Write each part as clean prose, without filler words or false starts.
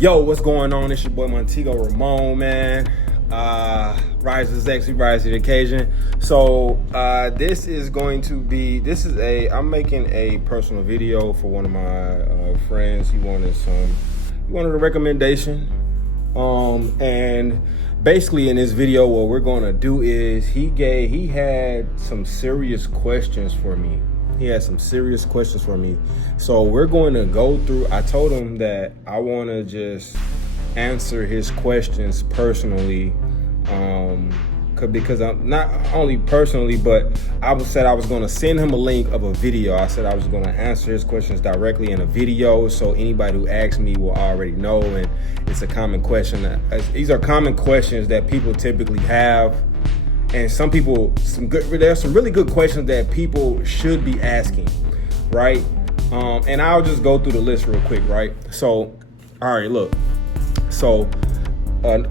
Yo, what's going on? It's your boy Montego Ramon, man. Rise to X, we rise to the occasion. So I'm making a personal video for one of my friends. He wanted a recommendation. And basically in this video, what we're gonna do is he had some serious questions for me. So we're going to go through. I told him that I want to just answer his questions personally, because I'm not only personally, but I said I was going to send him a link of a video. I said I was going to answer his questions directly in a video, so anybody who asks me will already know. And it's a common question. These are common questions that people typically have. And there's some really good questions that people should be asking, right? And I'll just go through the list real quick, right? So, all right, look. So,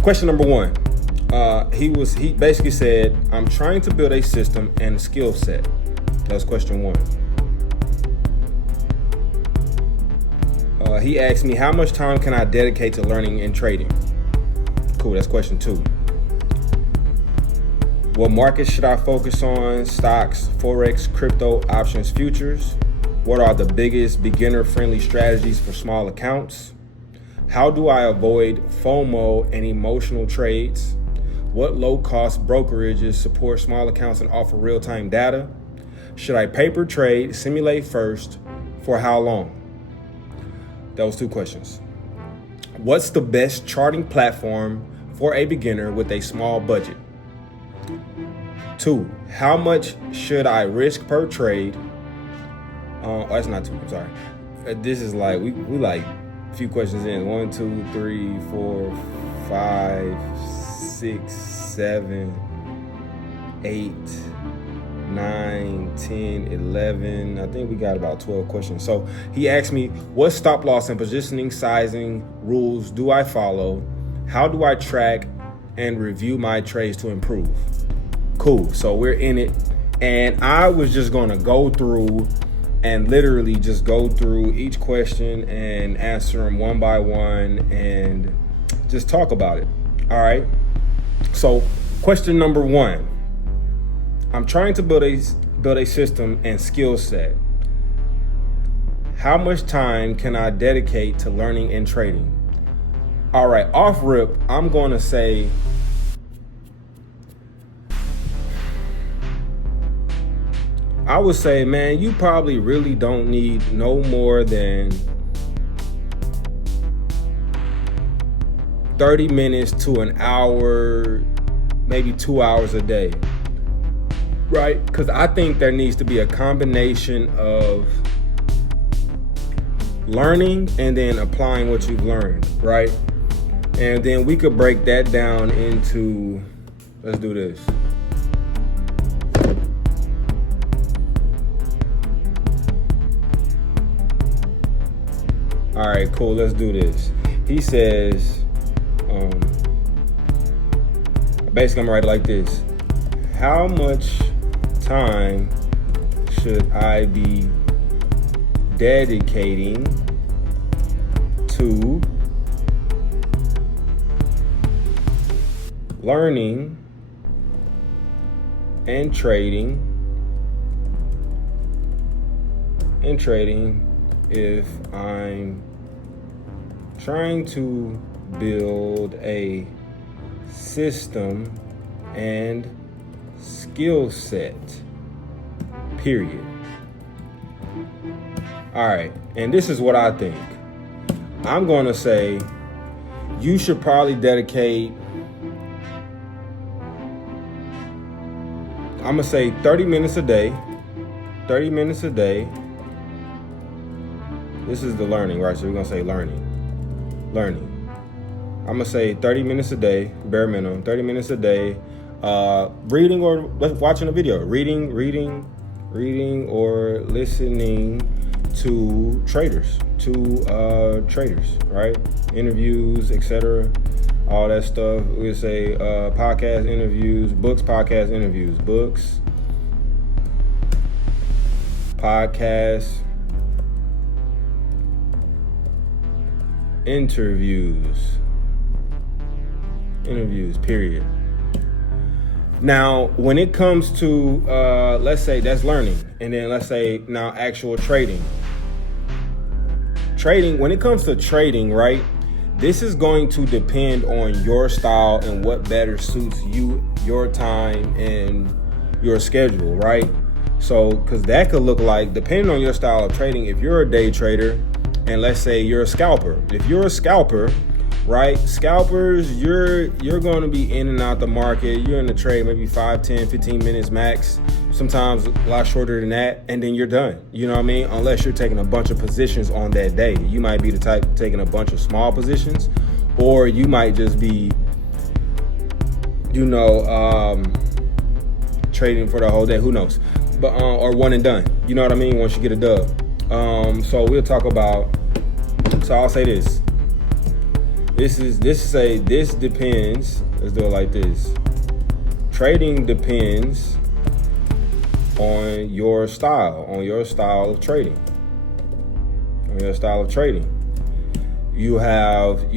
question number one, he basically said, I'm trying to build a system and a skill set. That was question one. He asked me, how much time can I dedicate to learning and trading? Cool, that's question two. What markets should I focus on? Stocks, Forex, crypto, options, futures? What are the biggest beginner-friendly strategies for small accounts? How do I avoid FOMO and emotional trades? What low-cost brokerages support small accounts and offer real-time data? Should I paper trade, simulate first? For how long? That was two questions. What's the best charting platform for a beginner with a small budget? 2, how much should I risk per trade? That's not 2, I'm sorry. This is like, we like a few questions in. 1, 2, 3, 4, 5, 6, 7, 8, 9, 10, 11. I think we got about 12 questions. So he asked me, what stop loss and positioning sizing rules do I follow? How do I track and review my trades to improve? Cool, so we're in it, and I was just gonna go through and literally just go through each question and answer them one by one and just talk about it. All right, so question number one, I'm trying to build a system and skill set. How much time can I dedicate to learning and trading? All right, off rip, I'm gonna say I would say, man, you probably really don't need no more than 30 minutes to an hour, maybe 2 hours a day, right? Because I think there needs to be a combination of learning and then applying what you've learned, right? And then we could break that down into, let's do this. All right, cool, let's do this. He says, basically I'm gonna write it like this. How much time should I be dedicating to learning and trading if I'm trying to build a system and skill set, period. All right, and this is what I think. I'm gonna say you should probably dedicate, I'm gonna say 30 minutes a day. This is the learning, right? So we're gonna say learning. I'm gonna say 30 minutes a day, bare minimum, 30 minutes a day. Reading or watching a video. Reading or listening to traders, right? Interviews, etc. All that stuff. We would say podcast interviews, books, podcast interviews, books, podcasts, interviews, period. Now, when it comes to, let's say that's learning, and then let's say now actual trading. When it comes to trading, right, this is going to depend on your style and what better suits you, your time, and your schedule, right? So, because that could look like, depending on your style of trading, if you're a day trader, and let's say you're a scalper. If you're a scalper, right, scalpers, you're going to be in and out the market. You're in the trade maybe 5, 10, 15 minutes max, sometimes a lot shorter than that, and then you're done. You know what I mean? Unless you're taking a bunch of positions on that day. You might be the type taking a bunch of small positions, or you might just be, trading for the whole day. Who knows? But or one and done. You know what I mean? Once you get a dub. So we'll talk about. So I'll say this. This depends. Let's do it like this. Trading depends on your style, of trading. You have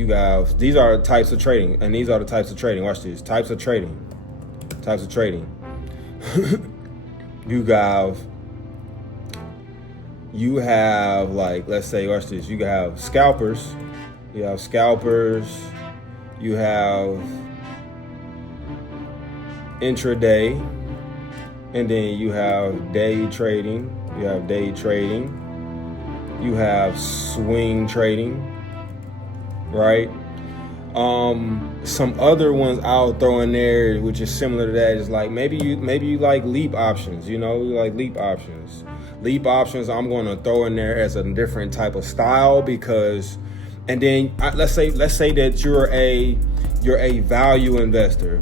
these are the types of trading, and these are the types of trading. Watch this. Types of trading. You have like, let's say, watch this. You have scalpers. You have intraday, and then you have day trading. You have swing trading, right? Some other ones I'll throw in there, which is similar to that, is like maybe you like leap options. You like leap options. Leap options I'm going to throw in there as a different type of style, because, and then let's say that you're a value investor,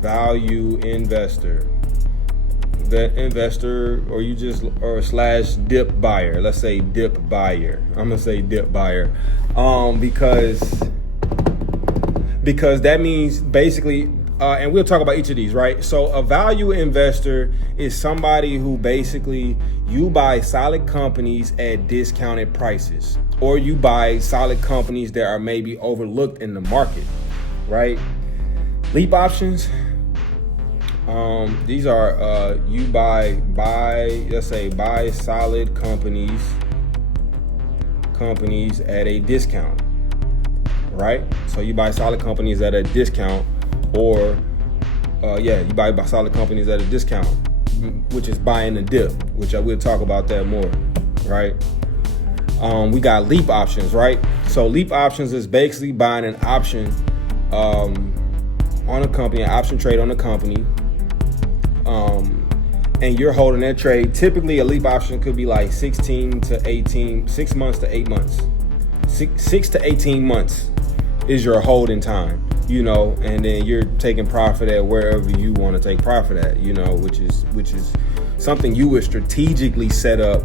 or slash dip buyer. Let's say dip buyer. I'm gonna say dip buyer, because that means basically, and we'll talk about each of these, right? So a value investor is somebody who basically, you buy solid companies at discounted prices, or you buy solid companies that are maybe overlooked in the market, right? Leap options, these are you buy solid companies at a discount, right? So you buy solid companies at a discount, or you buy solid companies at a discount, which is buying a dip, which I will talk about that more, right? We got leap options, right? So leap options is basically buying an option on a company, an option trade on a company, and you're holding that trade. Typically a leap option could be like 6 months to 8 months. 6 to 18 months is your holding time, and then you're taking profit at wherever you want to take profit at, which is something you would strategically set up.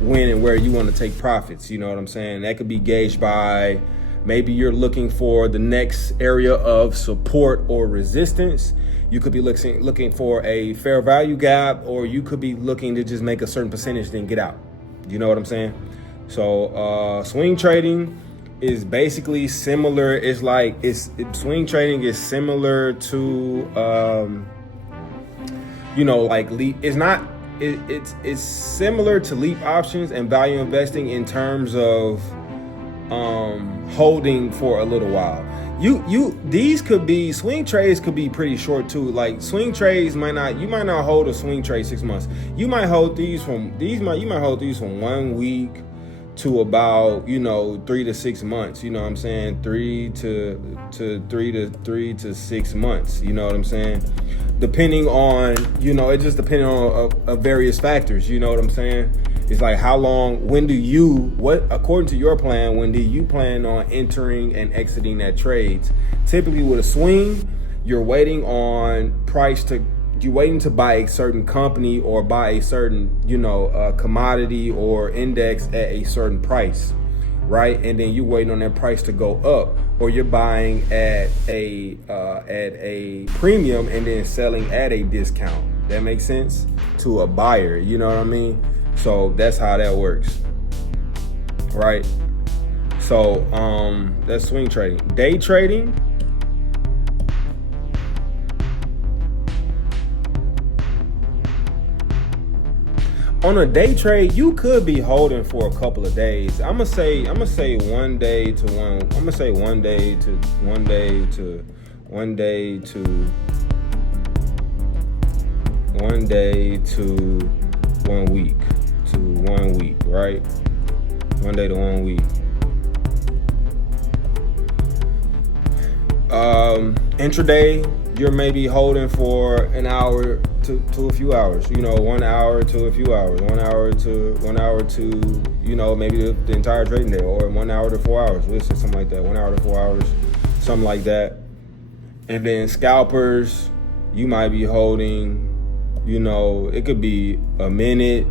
When and where you want to take profits. You know what I'm saying? That could be gauged by, maybe you're looking for the next area of support or resistance. You could be looking for a fair value gap, or you could be looking to just make a certain percentage then get out. You know what I'm saying? So swing trading is basically similar. Swing trading is similar to like leap. It's similar to leap options and value investing in terms of holding for a little while. Swing trades could be pretty short too. Like swing trades you might not hold a swing trade 6 months. You might hold these from 1 week to about 3 to 6 months. You know what I'm saying? 3 to 6 months. You know what I'm saying? Depending on, it just depending on various factors. You know what I'm saying? It's like how long, according to your plan, when do you plan on entering and exiting that trades? Typically with a swing, you're waiting to buy a certain company or buy a certain, commodity or index at a certain price, right? And then you're waiting on that price to go up, or you're buying at a premium and then selling at a discount. That makes sense to a buyer. You know what I mean? So that's how that works, right? So that's swing trading. Day trading, on a day trade, you could be holding for a couple of days. I'm gonna say 1 day to 1. I'm gonna say 1 day to 1 day to 1 day to 1 day to 1 week to 1 week, right? 1 day to 1 week. Intraday, you're maybe holding for an hour to a few hours. 1 hour to a few hours. 1 hour to maybe the entire trading day, or 1 hour to 4 hours. Let's say something like that. 1 hour to 4 hours, something like that. And then scalpers, you might be holding, it could be a minute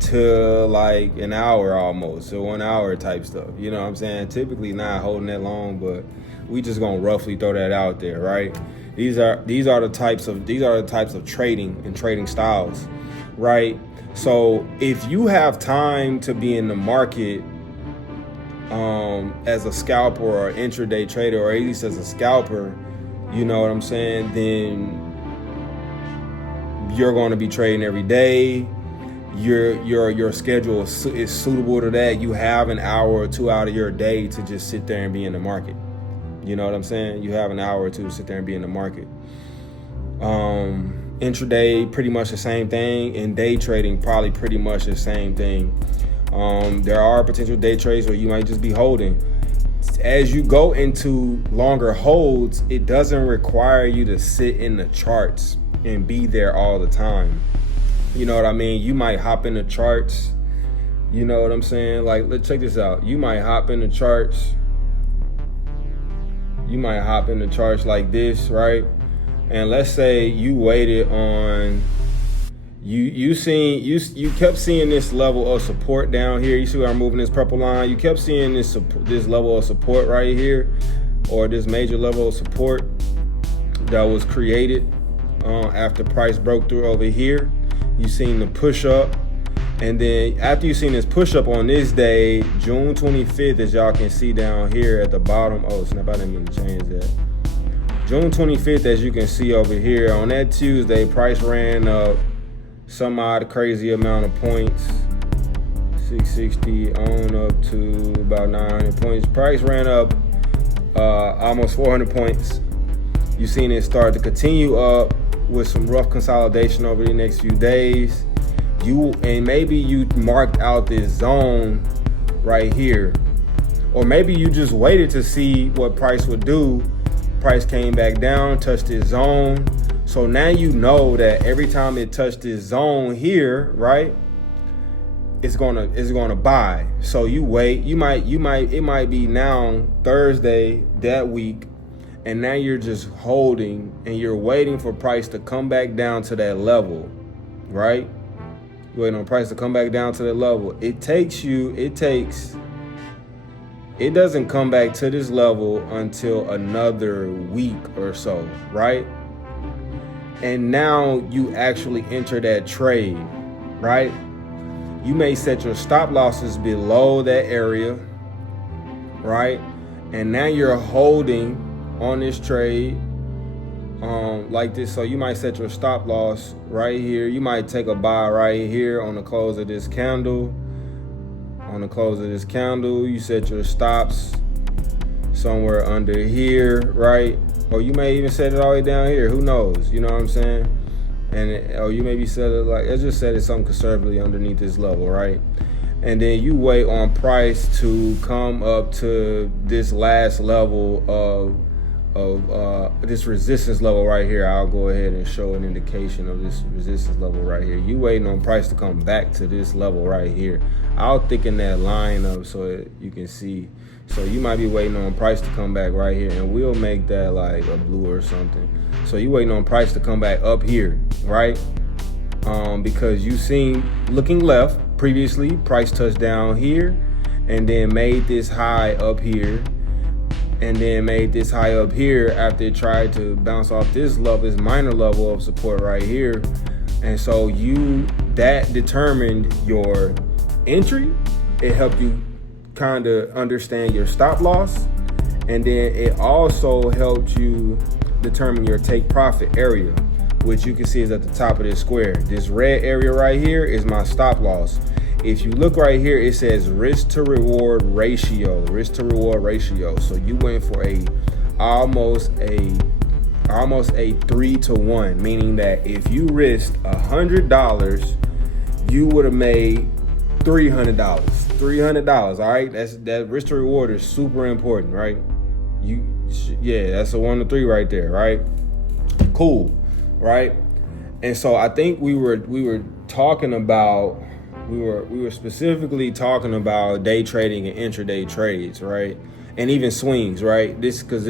to like an hour almost, so 1 hour type stuff. You know what I'm saying? Typically not holding that long, but we just gonna roughly throw that out there, right? These are the types of trading and trading styles, right? So if you have time to be in the market as a scalper or intraday trader, or at least as a scalper, you know what I'm saying, then you're going to be trading every day. Your schedule is suitable to that. You have an hour or two out of your day to just sit there and be in the market. You know what I'm saying? You have an hour or two to sit there and be in the market. Intraday, pretty much the same thing, and day trading, probably pretty much the same thing. There are potential day trades where you might just be holding. As you go into longer holds, it doesn't require you to sit in the charts and be there all the time. You know what I mean? You might hop in the charts. You know what I'm saying? Like, let's check this out. You might hop in the charts. You might hop in the charts like this, right? And let's say you waited on, you kept seeing this level of support down here. You see where I'm moving this purple line? You kept seeing this level of support right here, or this major level of support that was created after price broke through over here. You seen the push up, and then after you seen this push up on this day, June 25th, as y'all can see down here at the bottom. Oh snap, I didn't mean to change that. June 25th, as you can see over here, on that Tuesday, price ran up some odd crazy amount of points, 660 on up to about 900 points. Price ran up almost 400 points. You seen it start to continue up with some rough consolidation over the next few days. Maybe you marked out this zone right here, or maybe you just waited to see what price would do. Price came back down, touched this zone. So now you know that every time it touched this zone here, right, it's gonna buy. So you wait. It might be now Thursday that week, and now you're just holding and you're waiting for price to come back down to that level, right? You're waiting on price to come back down to that level. It doesn't come back to this level until another week or so, right? And now you actually enter that trade, right? You may set your stop losses below that area, right? And now you're holding on this trade like this. So you might set your stop loss right here. You might take a buy right here on the close of this candle. On the close of this candle, you set your stops somewhere under here, right? Or you may even set it all the way down here. Who knows? You know what I'm saying? Or you maybe set it like, let's just set it something conservatively underneath this level, right? And then you wait on price to come up to this last level of this resistance level right here. I'll go ahead and show an indication of this resistance level right here. You waiting on price to come back to this level right here. I'll thicken that line up so that you can see. So you might be waiting on price to come back right here, and we'll make that like a blue or something. So you waiting on price to come back up here, right? Because you seen looking left previously, price touched down here and then made this high up here, and then made this high up here after it tried to bounce off this minor level of support right here. And so that determined your entry. It helped you kind of understand your stop loss, and then it also helps you determine your take profit area, which you can see is at the top of this square. This red area right here is my stop loss. If you look right here, it says risk to reward ratio. So you went for almost a 3-to-1, meaning that if you risked $100, you would have made $300. $300, all right? That risk to reward is super important, right? That's a 1 to 3 right there, right? Cool, right? And so I think we were talking about, we were specifically talking about day trading and intraday trades, right? And even swings, right? This kind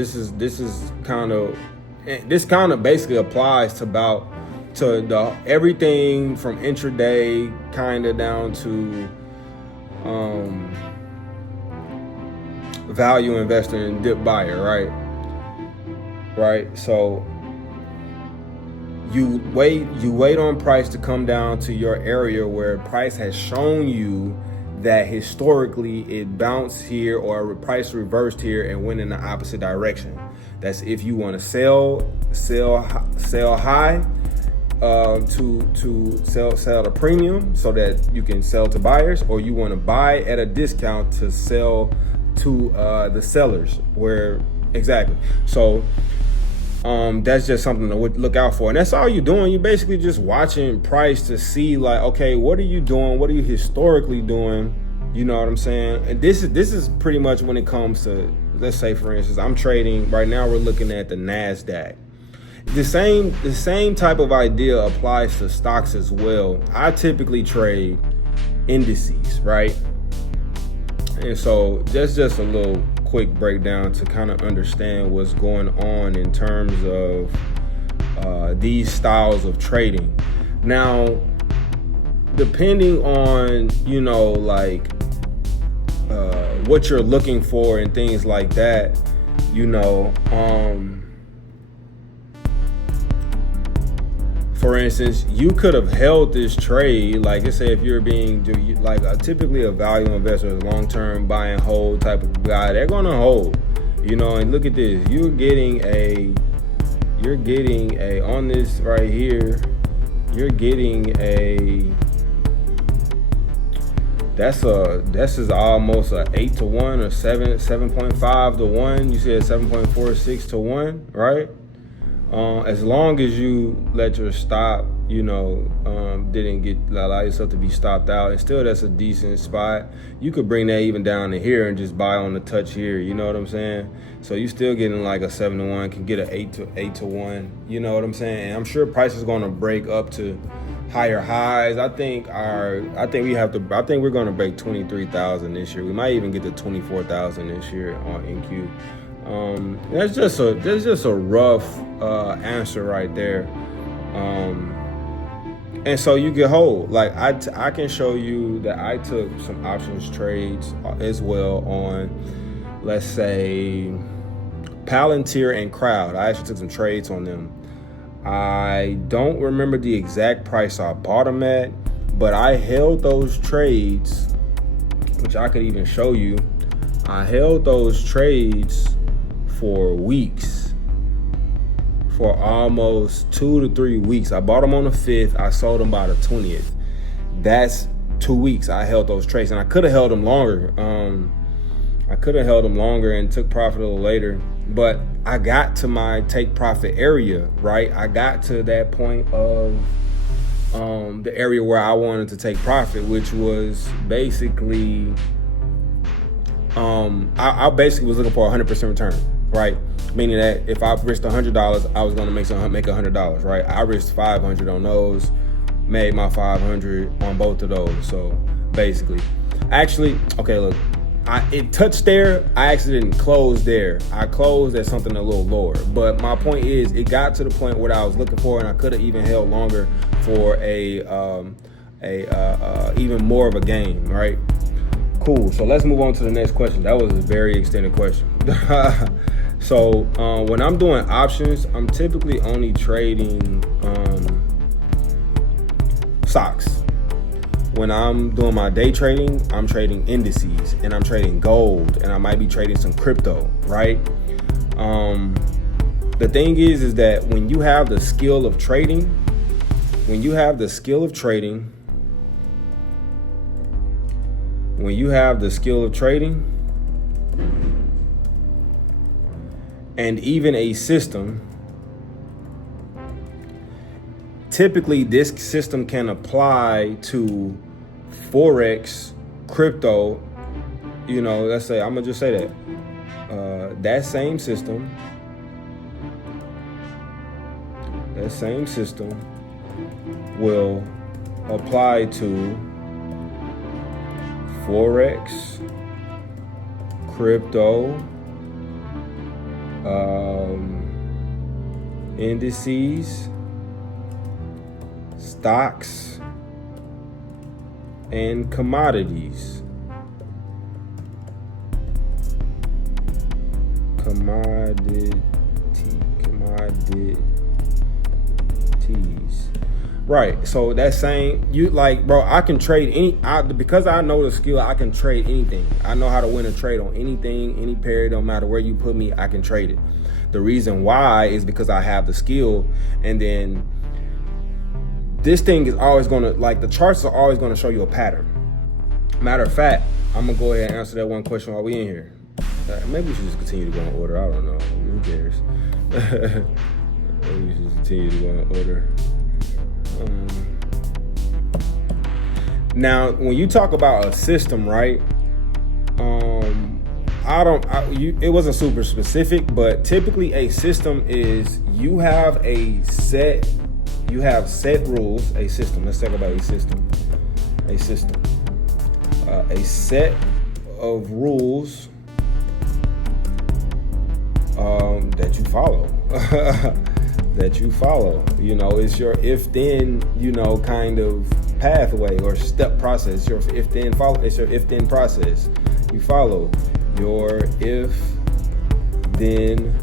of basically applies to everything from intraday kind of down to value investor and dip buyer, right? So you wait on price to come down to your area where price has shown you that historically it bounced here or price reversed here and went in the opposite direction. That's if you want to sell high to sell at a premium so that you can sell to buyers, or you want to buy at a discount to sell to the sellers. So that's just something to look out for, and that's all you're doing. You're basically just watching price to see, like, okay, what are you doing? What are you historically doing? You know what I'm saying? And this is pretty much when it comes to, let's say for instance, I'm trading right now. We're looking at the NASDAQ. The same type of idea applies to stocks as well. I typically trade indices, right? And so that's just a little quick breakdown to kind of understand what's going on in terms of these styles of trading. Now, depending on, what you're looking for and things like that, for instance, you could have held this trade, like let's say if you're typically a value investor, a long-term buy and hold type of guy, they're gonna hold, and look at this, you're getting a on this right here, you're getting this is almost a 8-to-1 or 7.5-to-1. You said 7.46-to-1, right? As long as you let your stop, didn't allow yourself to be stopped out, and still that's a decent spot. You could bring that even down to here and just buy on the touch here. You know what I'm saying? So you still getting like a 7-to-1, can get an 8-to-1. You know what I'm saying? And I'm sure price is going to break up to higher highs. I think we're going to break 23,000 this year. We might even get to 24,000 this year on NQ. That's just a rough answer right there. And so you can hold. Like I can show you that I took some options trades as well on, let's say, Palantir and Crowd. I actually took some trades on them. I don't remember the exact price I bought them at, but I held those trades, which I could even show you. I held those trades for weeks, for almost 2 to 3 weeks. I bought them on the 5th. I sold them by the 20th. That's 2 weeks. I held those trades, and I could have held them longer. And took profit a little later, but I got to my take profit area, right? I got to that point of the area where I wanted to take profit, which was basically, I basically was looking for 100% return, right? Meaning that if I risked $100, I was going to make $100, right? I risked 500 on those, made my 500 on both of those. So basically, okay, look. It touched there. I actually didn't close there. I closed at something a little lower. But my point is, it got to the point where I was looking for, and I could have even held longer for even more of a gain, right? Cool. So let's move on to the next question. That was a very extended question. So when I'm doing options, I'm typically only trading stocks. when I'm doing my day trading, I'm trading indices and I'm trading gold and I might be trading some crypto, right? The thing is that when you have the skill of trading, and even a system, typically this system can apply to Forex, crypto, let's say, I'm gonna just say that, that same system will apply to Forex, crypto, indices, stocks, and commodities. Right. So that saying, I can trade because I know the skill, I can trade anything. I know how to win a trade on anything, any period, no matter where you put me, I can trade it. The reason why is because I have the skill, and then this thing is always the charts are always gonna show you a pattern. Matter of fact, I'm gonna go ahead and answer that one question while we in here. Maybe we should just continue to go in order. I don't know. Who cares? Maybe we should continue to go in order. Now, when you talk about a system, right? It wasn't super specific, but typically a system is you have set rules. A system. Let's talk about a system. A set of rules that you follow. It's your if-then, kind of pathway or step process. It's your if-then process. You follow your if-then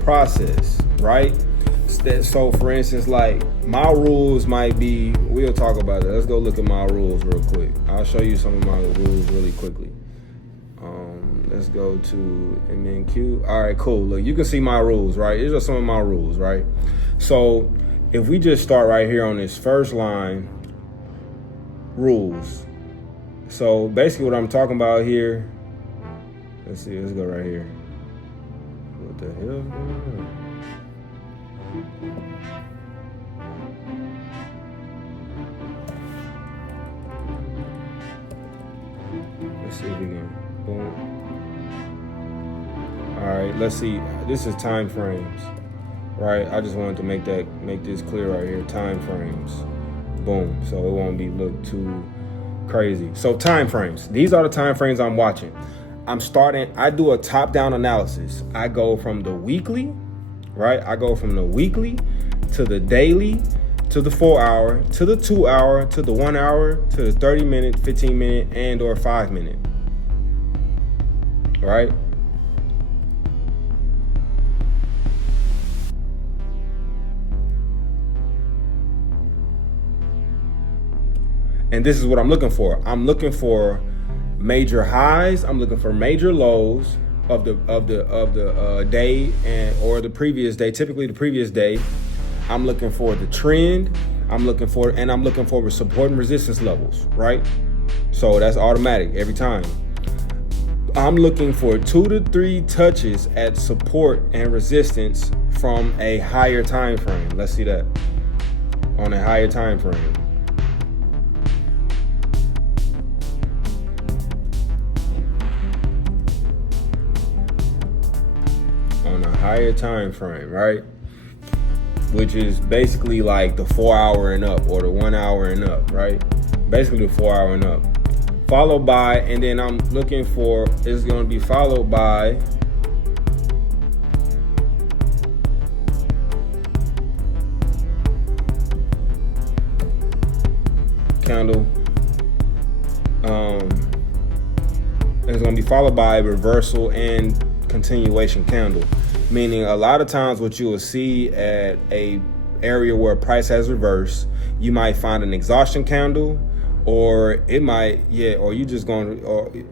process, right? So for instance, like my rules might be, we'll talk about it. Let's go look at my rules real quick. I'll show you some of my rules really quickly. Let's go to MNQ. All right, cool. Look, you can see my rules, right? These are some of my rules, right? So if we just start right here on this first line, rules. So basically what I'm talking about here, let's go right here. What the hell is going on? Let's see if we can, boom. All right, let's see. This is time frames, right? I just wanted to make this clear right here. Time frames, boom. So it won't look too crazy. So time frames. These are the time frames I'm watching. I do a top-down analysis. I go from the weekly, right? I go from the weekly to the daily, to the 4-hour, to the 2-hour, to the 1 hour, to the 30-minute, 15-minute, and or 5-minute, right? And this is what I'm looking for. I'm looking for major highs. I'm looking for major lows of the day or the previous day. Typically the previous day. I'm looking for the trend. I'm looking for support and resistance levels, right? So that's automatic every time. I'm looking for 2 to 3 touches at support and resistance from a higher time frame. Let's see that on a higher time frame. On a higher time frame, right? Which is basically like the 4-hour and up or the 1 hour and up, right? Basically the 4-hour and up. Followed by, and then I'm looking for, it's going to be followed by candle. It's going to be followed by reversal and continuation candle. Meaning a lot of times what you will see at a area where price has reversed, you might find an exhaustion candle or it might, or you just going to,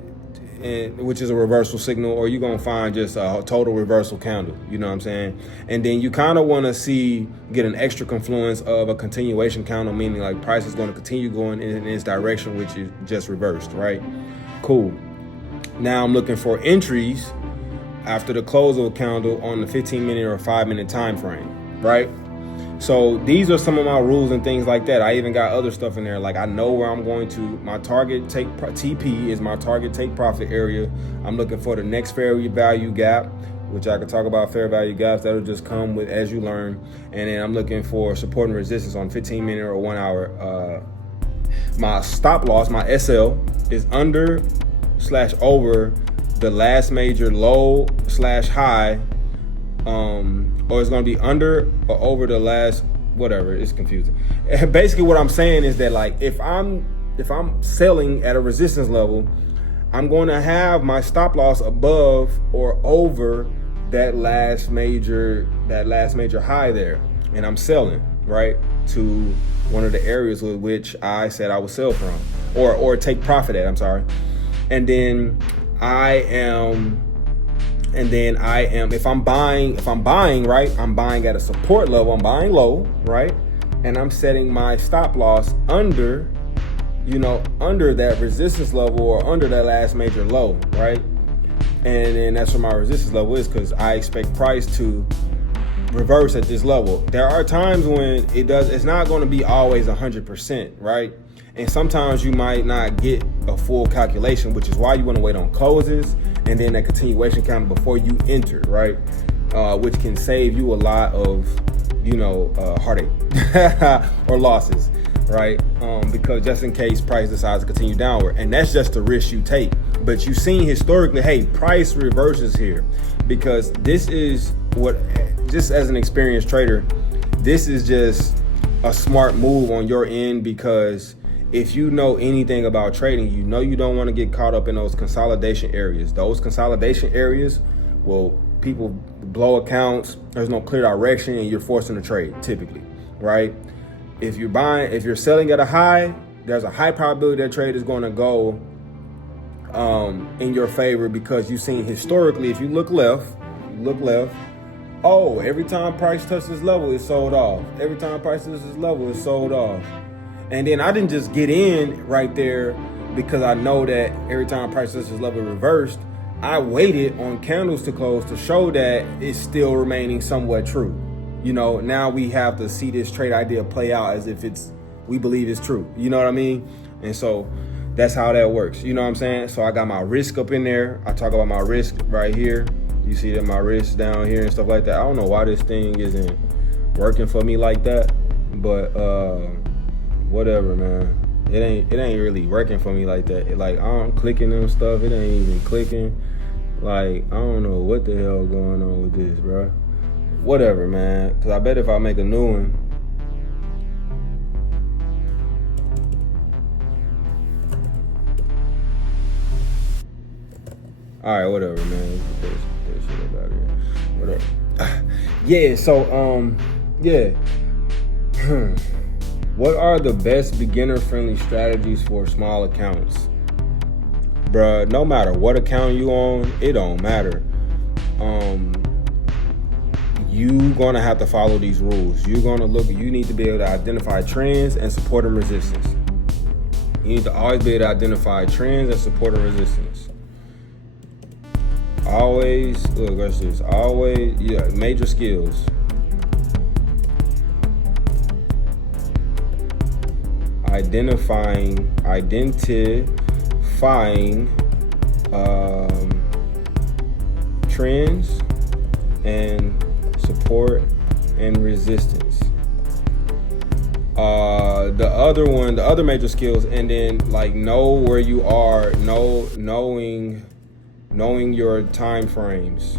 which is a reversal signal, or you're going to find just a total reversal candle, you know what I'm saying? And then you kind of want to get an extra confluence of a continuation candle, meaning like price is going to continue going in its direction, which is just reversed, right? Cool. Now I'm looking for entries after the close of a candle on the 15-minute or 5-minute time frame, right? So these are some of my rules and things like that. I even got other stuff in there. Like I know where I'm going to. My target TP is my target take profit area. I'm looking for the next fair value gap, which I could talk about fair value gaps. That'll just come with as you learn. And then I'm looking for support and resistance on 15-minute or 1 hour. My stop loss, my SL, is under/over the last major low/high. Or it's going to be under or over the last, whatever, it's confusing. Basically what I'm saying is that like if I'm selling at a resistance level, I'm going to have my stop loss above or over that last major high there, and I'm selling right to one of the areas with which I said I would sell from or take profit at, I'm sorry. And then I am if I'm buying, right, I'm buying at a support level, I'm buying low, right? And I'm setting my stop loss under that resistance level or under that last major low, right? And then that's where my resistance level is, because I expect price to reverse at this level. There are times when it's not going to be always 100%, right? And sometimes you might not get a full calculation, which is why you want to wait on closes and then that continuation candle before you enter, right? Which can save you a lot of, heartache or losses, right? Because just in case price decides to continue downward, and that's just the risk you take. But you've seen historically, hey, price reverses here, because this is just as an experienced trader, this is just a smart move on your end, because if you know anything about trading, you don't want to get caught up in those consolidation areas. Those consolidation areas, people blow accounts, there's no clear direction, and you're forcing to trade typically, right? If you're selling at a high, there's a high probability that trade is going to go in your favor, because you've seen historically, if you look left, every time price touches this level, it's sold off. Every time price touches this level, it's sold off. And then I didn't just get in right there because I know that every time price touches this level reversed. I waited on candles to close to show that it's still remaining somewhat true. Now we have to see this trade idea play out as if we believe it's true. You know what I mean? And so that's how that works. You know what I'm saying? So I got my risk up in there. I talk about my risk right here. You see that my risk down here and stuff like that. I don't know why this thing isn't working for me like that, but whatever, man. It ain't really working for me like that. I'm clicking them stuff. It ain't even clicking. I don't know what the hell going on with this, bro. Whatever, man. Because I bet if I make a new one, all right, whatever, man. Get that shit up out of here. Whatever. Yeah. So, yeah. What are the best beginner-friendly strategies for small accounts? Bruh, no matter what account you on, it don't matter. You gonna have to follow these rules. You need to be able to identify trends and support and resistance. You need to always be able to identify trends and support and resistance. Always, look, watch this. Always, major skills. Identifying trends and support and resistance. The other major skills, and then know where you are, knowing your time frames.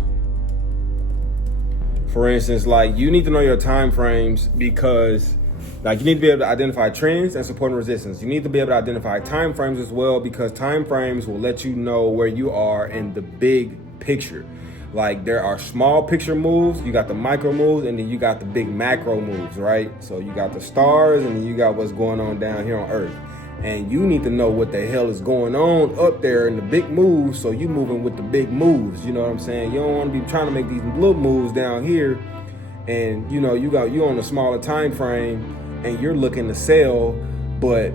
For instance, you need to know your time frames because you need to be able to identify trends and support and resistance. You need to be able to identify time frames as well, because time frames will let you know where you are in the big picture. There are small picture moves, you got the micro moves, and then you got the big macro moves, right? So you got the stars, and then you got what's going on down here on Earth. And you need to know what the hell is going on up there in the big moves, so you moving with the big moves. You know what I'm saying? You don't want to be trying to make these little moves down here, and you on a smaller time frame, and you're looking to sell, but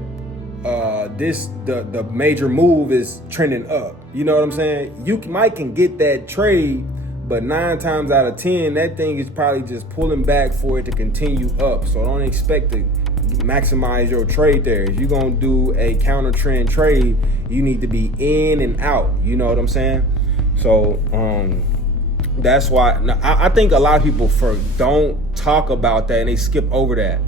the major move is trending up. You know what I'm saying? You can get that trade, but 9 times out of 10, that thing is probably just pulling back for it to continue up. So don't expect to maximize your trade there. If you're gonna do a counter trend trade, you need to be in and out. You know what I'm saying? So that's why I think a lot of people don't talk about that, and they skip over that.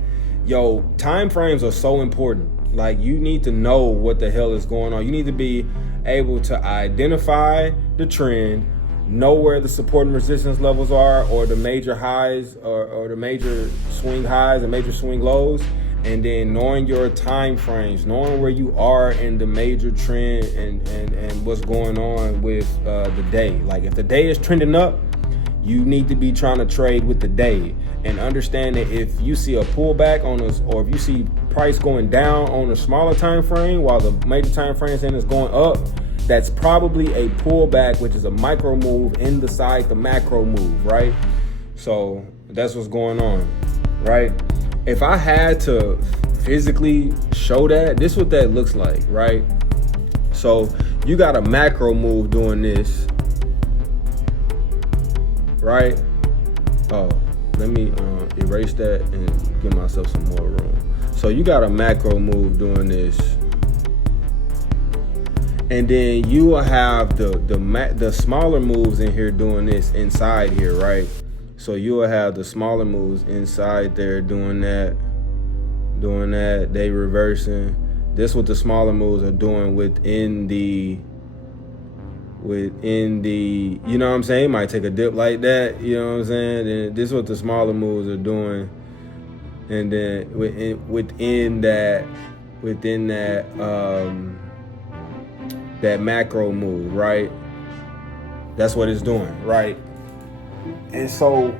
Yo, time frames are so important. Like, you need to know what the hell is going on. You need to be able to identify the trend, know where the support and resistance levels are, or the major highs, or the major swing highs and major swing lows, and then knowing your time frames, knowing where you are in the major trend, and what's going on with the day. Like, if the day is trending up, you need to be trying to trade with the day, and understand that if you see a pullback on us, or if you see price going down on a smaller time frame while the major time frame is going up, that's probably a pullback, which is a micro move inside the macro move, right? So that's what's going on, right? If I had to physically show that, this is what that looks like, right? So you got a macro move doing this, right? Oh, let me erase that and give myself some more room. So you got a macro move doing this, and then you will have the smaller moves in here doing this inside here, right? So you will have the smaller moves inside there doing that, they reversing. This what the smaller moves are doing within the, you know what I'm saying? You might take a dip like that, you know what I'm saying? And this is what the smaller moves are doing. And then within that macro move, right? That's what it's doing, right? And so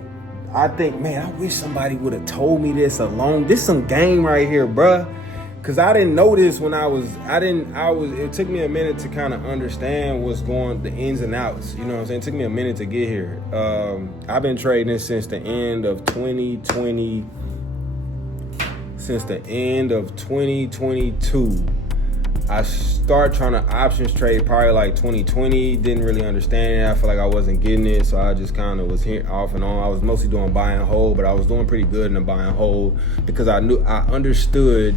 I think, man, I wish somebody would have told me this this some game right here, bruh. Cause I didn't know this when it took me a minute to kind of understand the ins and outs. You know what I'm saying? It took me a minute to get here. I've been trading this since the end of 2020. Since the end of 2022. I start trying to options trade probably like 2020. Didn't really understand it. I feel like I wasn't getting it, so I just kind of was here off and on. I was mostly doing buy and hold, but I was doing pretty good in the buy and hold because I understood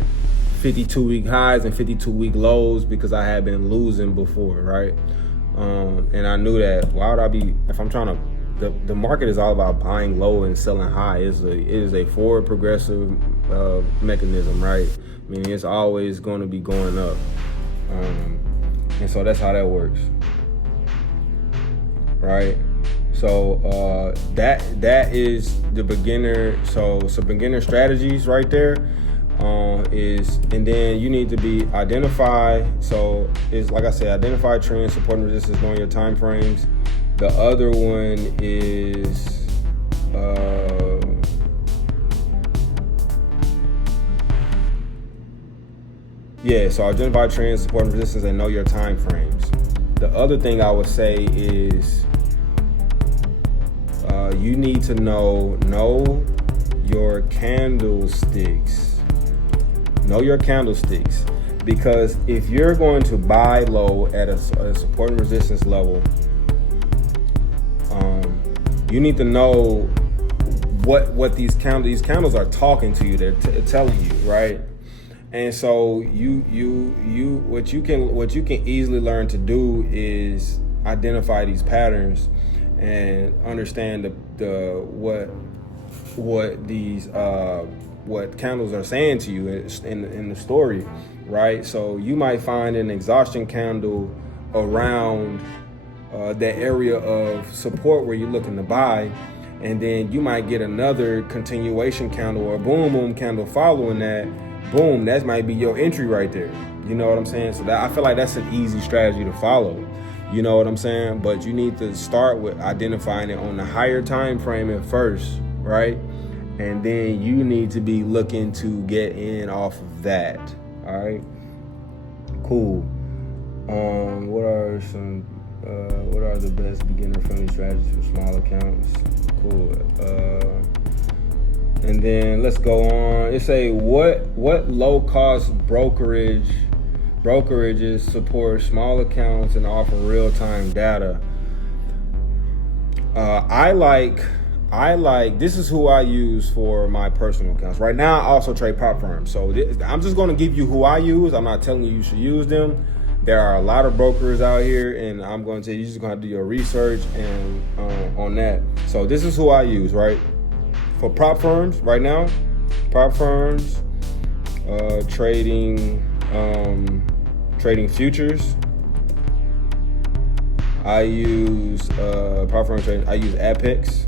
52-week highs and 52-week lows because I had been losing before, right? And I knew that why would I be, if I'm trying to, the market is all about buying low and selling high. It is a forward progressive mechanism, right? I mean, it's always going to be going up. And so that's how that works, right? So that is the beginner. So beginner strategies right there. And then you need to be identify. So it's like I said, identify trends, support and resistance, knowing your time frames. The other one is so identify trends, support and resistance, and know your time frames. The other thing I would say is you need to know your candlesticks. Know your candlesticks, because if you're going to buy low at a support and resistance level, you need to know what these candles are talking to you. They're telling you, right? And so what you can easily learn to do is identify these patterns and understand what candles are saying to you in the story, right? So you might find an exhaustion candle around that area of support where you're looking to buy, and then you might get another continuation candle or boom candle following that. Boom, that might be your entry right there. You know what I'm saying? So I feel like that's an easy strategy to follow. You know what I'm saying? But you need to start with identifying it on the higher time frame at first, right? And then you need to be looking to get in off of that. All right. Cool. What are the best beginner-friendly strategies for small accounts? Cool. And then let's go on. It say what low-cost brokerages support small accounts and offer real-time data. I like this is who I use for my personal accounts. Right now, I also trade prop firms. So I'm just going to give you who I use. I'm not telling you should use them. There are a lot of brokers out here, and I'm going to tell you, you're just going to have to do your research and on that. So this is who I use, right? For prop firms right now, prop firms, trading futures. I use prop firm trading. I use Apex.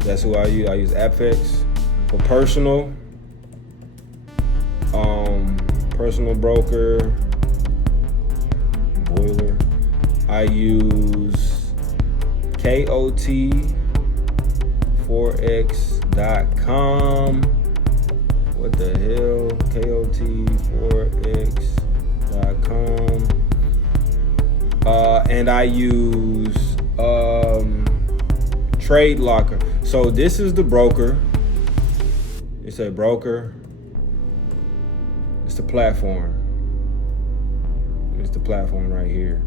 That's who I use. I use Apex. For personal broker, Boiler. I use KOT4x.com. What the hell? KOT4x.com. And I use Trade Locker. So this is the broker. It's a broker. It's the platform. It's the platform right here.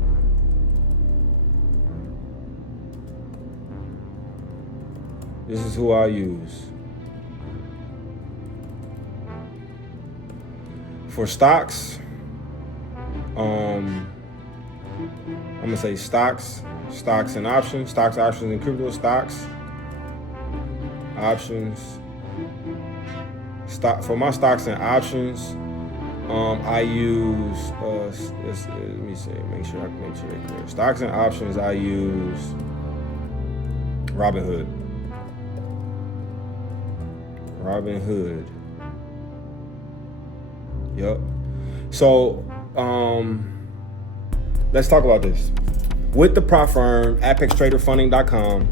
This is who I use. For stocks, I'm gonna say stocks and options, options, and crypto stocks, options, for my stocks and options, I use, let me see, make sure it's clear. Stocks and options, I use Robinhood. Yep. So, let's talk about this. With the prop firm, ApexTraderFunding.com,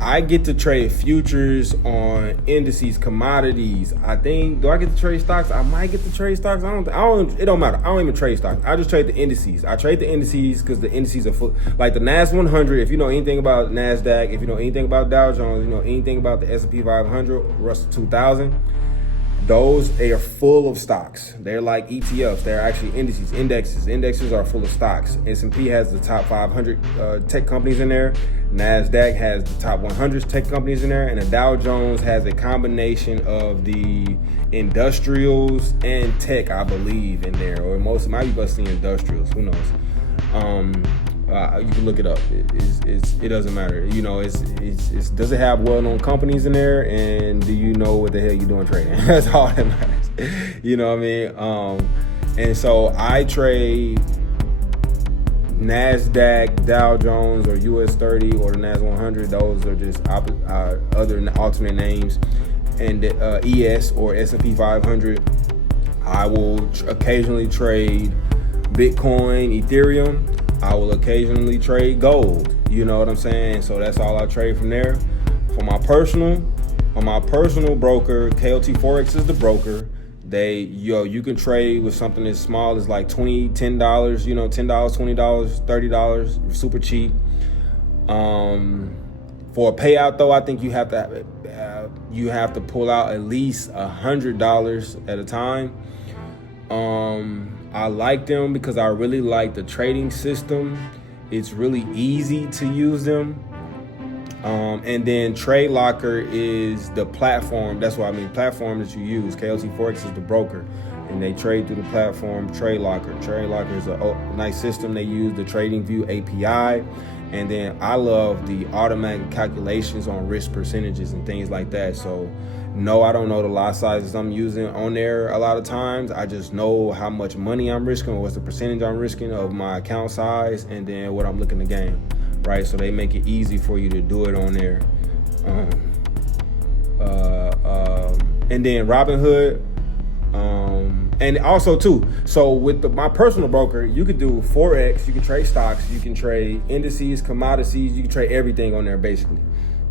I get to trade futures on indices, commodities. Do I get to trade stocks? I might get to trade stocks. It don't matter. I don't even trade stocks. I just trade the indices. I trade the indices because the indices are full. Like the NAS 100, if you know anything about NASDAQ, if you know anything about Dow Jones, you know anything about the S&P 500, Russell 2000, they are full of stocks. They're like ETFs. They're actually indices, indexes. Indexes are full of stocks. S&P has the top 500 tech companies in there. NASDAQ has the top 100 tech companies in there. And the Dow Jones has a combination of the industrials and tech, I believe, in there. Or it might be busting industrials. Who knows? You can look it up. It doesn't matter. You know, does it have well-known companies in there, and do you know what the hell you're doing trading? That's all that matters. You know what I mean? And so I trade NASDAQ, Dow Jones, or US 30, or the NAS 100. Those are just other alternate names. And ES or S&P 500. I will occasionally trade Bitcoin, Ethereum. I will occasionally trade gold. You know what I'm saying? So that's all I trade from there. On my personal broker, KOT4X is the broker. You can trade with something as small as like $10, $10, $20, $30, super cheap. For a payout though, I think you have to pull out at least $100 at a time. I like them because I really like the trading system. It's really easy to use them. And then Trade Locker is the platform. That's what I mean, platform that you use. KOT4X is the broker, and they trade through the platform Trade Locker. Trade Locker is a nice system. They use the TradingView API. And then I love the automatic calculations on risk percentages and things like that. So no, I don't know the lot sizes I'm using on there a lot of times. I just know how much money I'm risking, or what's the percentage I'm risking of my account size, and then what I'm looking to gain, right? So they make it easy for you to do it on there. And then Robinhood, And also too, so with my personal broker, you could do Forex, you can trade stocks, you can trade indices, commodities, you can trade everything on there basically.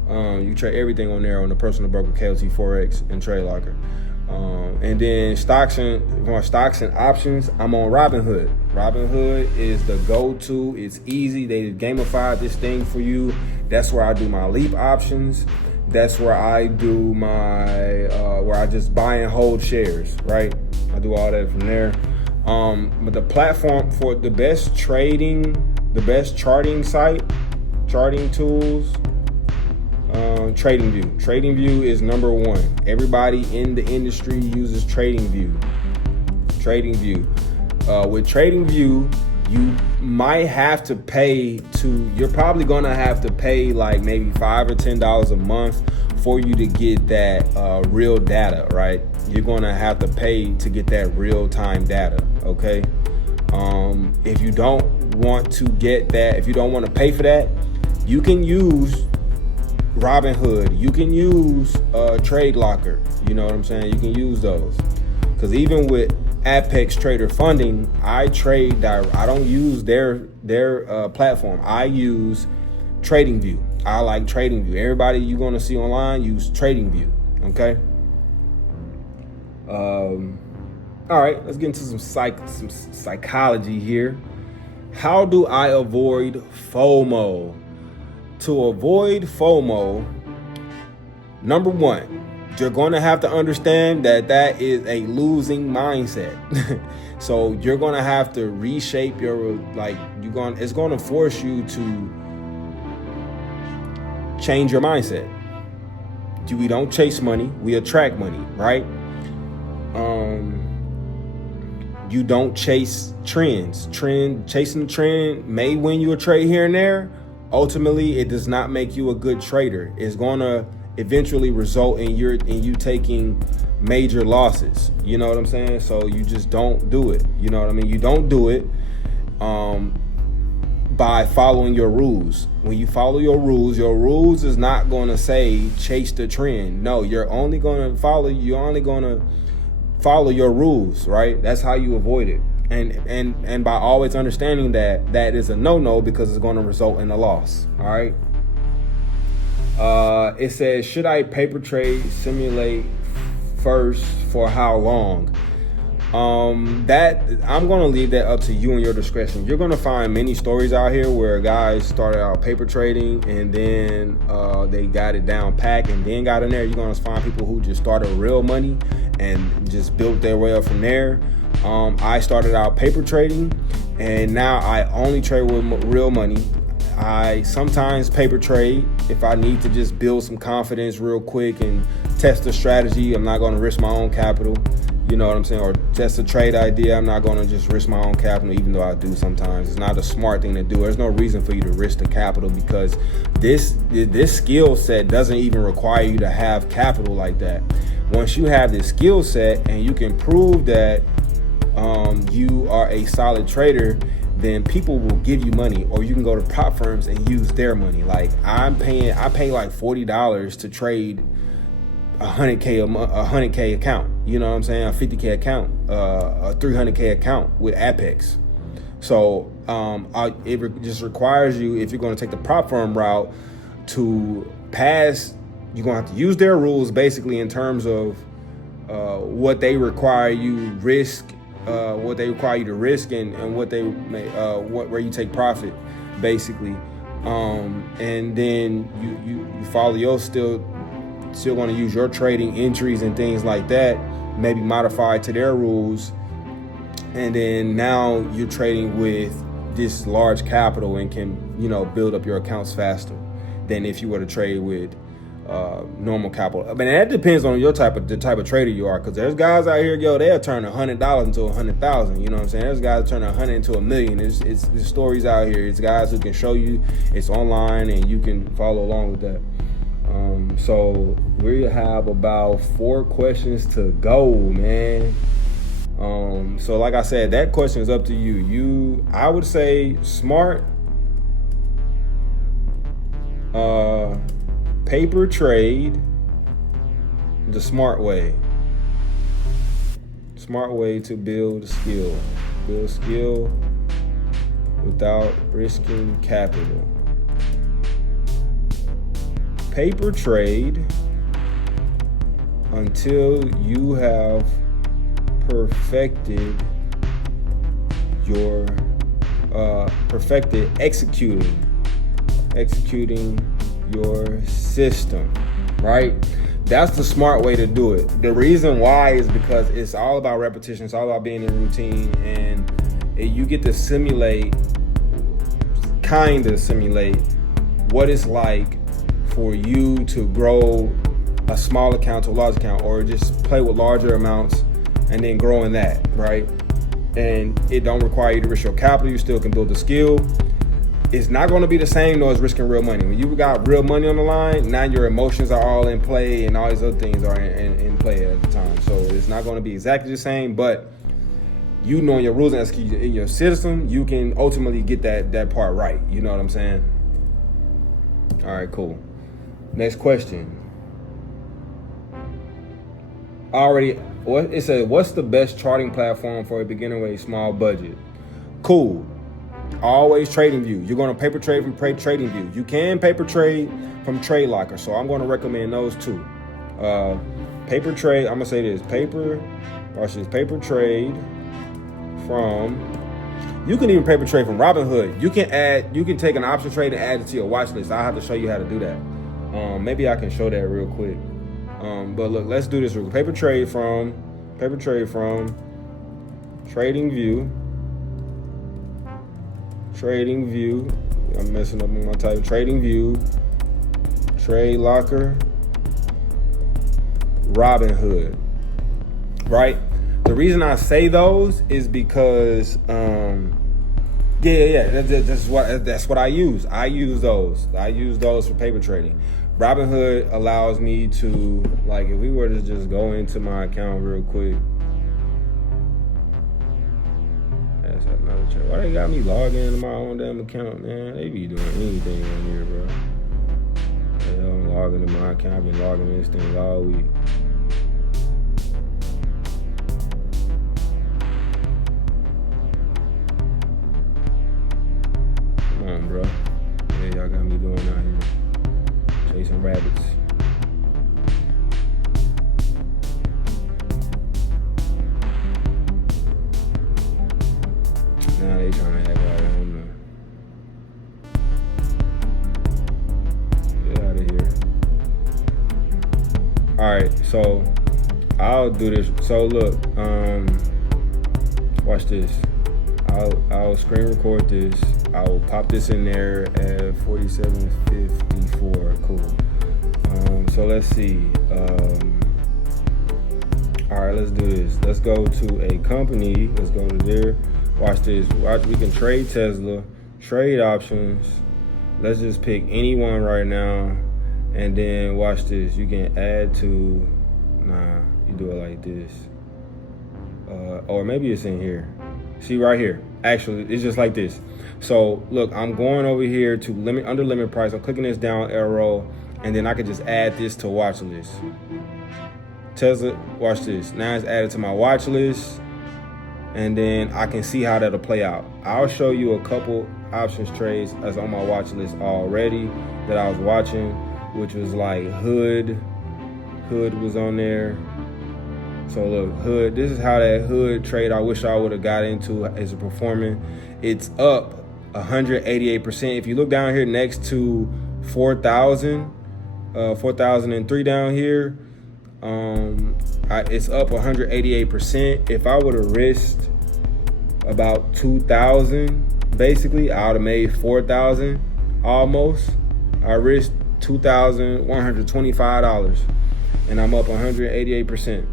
You can trade everything on there on the personal broker, KLT Forex and Trade Locker. And then stocks and options, I'm on Robinhood. Robinhood is the go-to. It's easy. They gamified this thing for you. That's where I do my leap options. That's where I do my where I just buy and hold shares, right? I do all that from there. But the platform for the best charting site, charting tools, TradingView. TradingView is number one. Everybody in the industry uses TradingView. With TradingView, you might have to pay you're probably gonna have to pay like maybe $5 or $10 a month for you to get that real data, right? You're gonna have to pay to get that real-time data, okay? If you don't want to get that, if you don't want to pay for that, you can use Robinhood, you can use Trade Locker, you know what I'm saying? You can use those. Because even with Apex Trader Funding, I trade direct. I don't use their platform. I use TradingView. I like TradingView. Everybody you're gonna see online use TradingView. Okay. All right, let's get into some psychology here. How do I avoid FOMO? To avoid FOMO, number one, you're going to have to understand that is a losing mindset. So you're going to have to reshape it's going to force you to change your mindset. We don't chase money, we attract money, right? You don't chase trends. Chasing the trend may win you a trade here and there. Ultimately, it does not make you a good trader. It's going to eventually result in you taking major losses. You know what I'm saying? So you just don't do it. You know what I mean? You don't do it by following your rules. When you follow your rules is not going to say chase the trend. No, you're only going to follow your rules, right? That's how you avoid it. And by always understanding that is a no-no because it's going to result in a loss. All right. It says, should I paper trade, simulate first, for how long? That I'm going to leave that up to you and your discretion. You're going to find many stories out here where guys started out paper trading and then they got it down pack and then got in there. You're going to find people who just started real money and just built their way up from there. I started out paper trading and now I only trade with real money. I sometimes paper trade if I need to just build some confidence real quick and test a strategy. I'm not going to risk my own capital, you know what I'm saying? Or test a trade idea. I'm not going to just risk my own capital, even though I do sometimes. It's not a smart thing to do. There's no reason for you to risk the capital because this skill set doesn't even require you to have capital like that. Once you have this skill set and you can prove that you are a solid trader, then people will give you money, or you can go to prop firms and use their money. Like I pay like $40 to trade a 100K account. You know what I'm saying? A 50K account, a 300K account with Apex. So it just requires you, if you're going to take the prop firm route, to pass. You're going to have to use their rules basically in terms of what they require you to risk and what they may where you take profit basically, and then you follow your still going to use your trading entries and things like that, maybe modified to their rules, and then now you're trading with this large capital and can build up your accounts faster than if you were to trade with normal capital. I mean, that depends on the type of trader you are, because there's guys out here, they'll turn $100 into $100,000. You know what I'm saying? There's guys that turn 100 into $1 million. There's stories out here. It's guys who can show you. It's online, and you can follow along with that. So we have about 4 questions to go, man. So like I said, that question is up to you. I would say smart. Paper trade the smart way. Smart way to build skill. Build skill without risking capital. Paper trade until you have perfected executing your system, right? That's the smart way to do it. The reason why is because it's all about repetition. It's all about being in routine, and you get to kind of simulate what it's like for you to grow a small account to a large account, or just play with larger amounts and then grow in that, right? And it don't require you to risk your capital. You still can build the skill. It's not going to be the same though as risking real money. When you got real money on the line, now your emotions are all in play and all these other things are in play at the time. So it's not going to be exactly the same, but you knowing your rules and executing in your system, you can ultimately get that part right. You know what I'm saying? All right, cool. Next question. It said, what's the best charting platform for a beginner with a small budget? Cool. Always TradingView. You're going to paper trade from TradingView. You can paper trade from Trade Locker, so I'm going to recommend those two. Paper trade. I'm gonna say this. Paper trade from. You can even paper trade from Robinhood. You can take an option trade and add it to your watch list. I'll have to show you how to do that. Maybe I can show that real quick. But look, let's do this real quick. Paper trade from TradingView. I'm messing up on my type. TradingView, Trade Locker, Robinhood. Right? The reason I say those is because that's what I use. I use those for paper trading. Robinhood allows me to, like, if we were to just go into my account real quick. That's another check. Why they got me logging into my own damn account, man? They be doing anything on here, bro. I'm logging into my account. I've been logging this thing all week. Come on, bro. Yeah, y'all got me doing out here. Chasing rabbits. Now they trying to act like I don't know. Get out of here. Alright, so I'll do this. So look, watch this. I'll screen record this. I'll pop this in there at 4754. Cool. So let's see. All right, let's do this. Let's go to a company. Let's go to there. Watch this. We can trade Tesla, trade options. Let's just pick any one right now, and then watch this. You can add to. Nah, you do it like this. Or maybe it's in here. See right here. Actually, it's just like this. So look, I'm going over here to under limit price. I'm clicking this down arrow, and then I can just add this to watch list. Tesla, watch this. Now it's added to my watch list, and then I can see how that'll play out. I'll show you a couple options trades that's on my watch list already that I was watching, which was like Hood was on there. So look, Hood, this is how that Hood trade I wish I would have got into is performing. It's up 188%. If you look down here next to 4,003 down here, it's up 188%. If I would have risked about 2,000, basically, I would have made 4,000 almost. I risked $2,125, and I'm up 188%.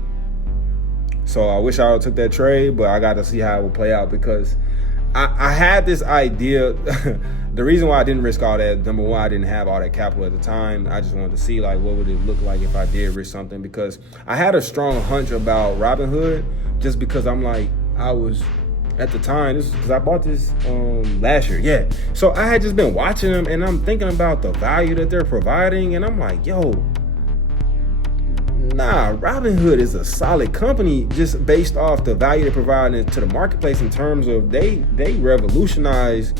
So I wish I would have took that trade, but I got to see how it would play out because I had this idea. The reason why I didn't risk all that, number one, I didn't have all that capital at the time. I just wanted to see like what would it look like if I did risk something, because I had a strong hunch about Robinhood just because I'm like, I was at the time, this is because I bought this last year. Yeah. So I had just been watching them and I'm thinking about the value that they're providing, and I'm like, yo, Nah, Robinhood is a solid company just based off the value they provide to the marketplace in terms of they revolutionize,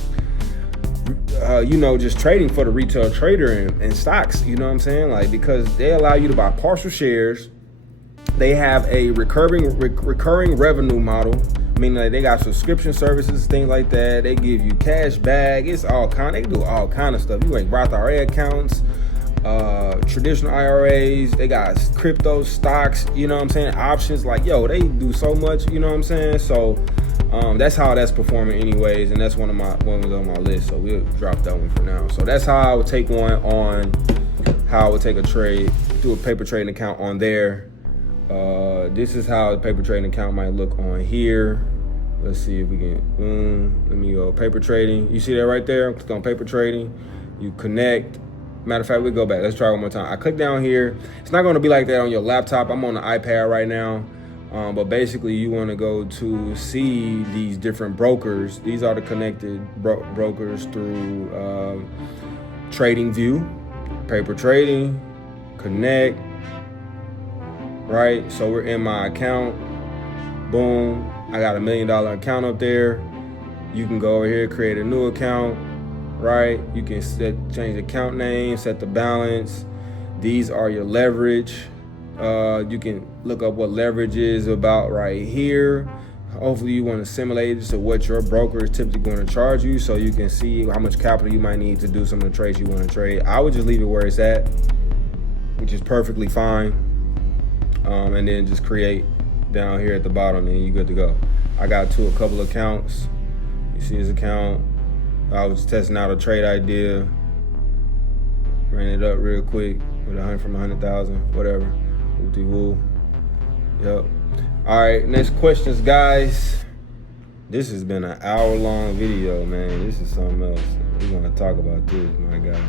just trading for the retail trader and stocks, you know what I'm saying? Like, because they allow you to buy partial shares. They have a recurring revenue model, meaning that they got subscription services, things like that. They give you cash back. It's all kind. They do all kind of stuff. You make Roth IRA accounts, traditional IRAs. They got crypto stocks. You know what I'm saying? Options. Like, yo, they do so much. You know what I'm saying? So that's how that's performing, anyways. And that's one was on my list. So we'll drop that one for now. So that's how I would take how I would take a trade, do a paper trading account on there. This is how the paper trading account might look on here. Let's see if we can, let me go paper trading. You see that right there? Click on paper trading. You connect. Matter of fact, we'll go back. Let's try one more time. I click down here. It's not going to be like that on your laptop. I'm on the iPad right now. But basically you want to go to see these different brokers. These are the connected brokers through Trading View, paper trading, connect. Right, so we're in my account. Boom, I got $1 million account up there. You can go over here, create a new account. Right, you can change the account name, set the balance. These are your leverage. You can look up what leverage is about right here. Hopefully you want to simulate it to what your broker is typically going to charge you, so you can see how much capital you might need to do some of the trades you want to trade. I would just leave it where it's at, which is perfectly fine. And then just create down here at the bottom and you're good to go. I got a couple accounts. You see his account. I was testing out a trade idea. Ran it up real quick with 100,000, whatever. Woo-de-woo. Yep. All right, next questions, guys. This has been an hour-long video, man. This is something else. We're gonna talk about this, my guy.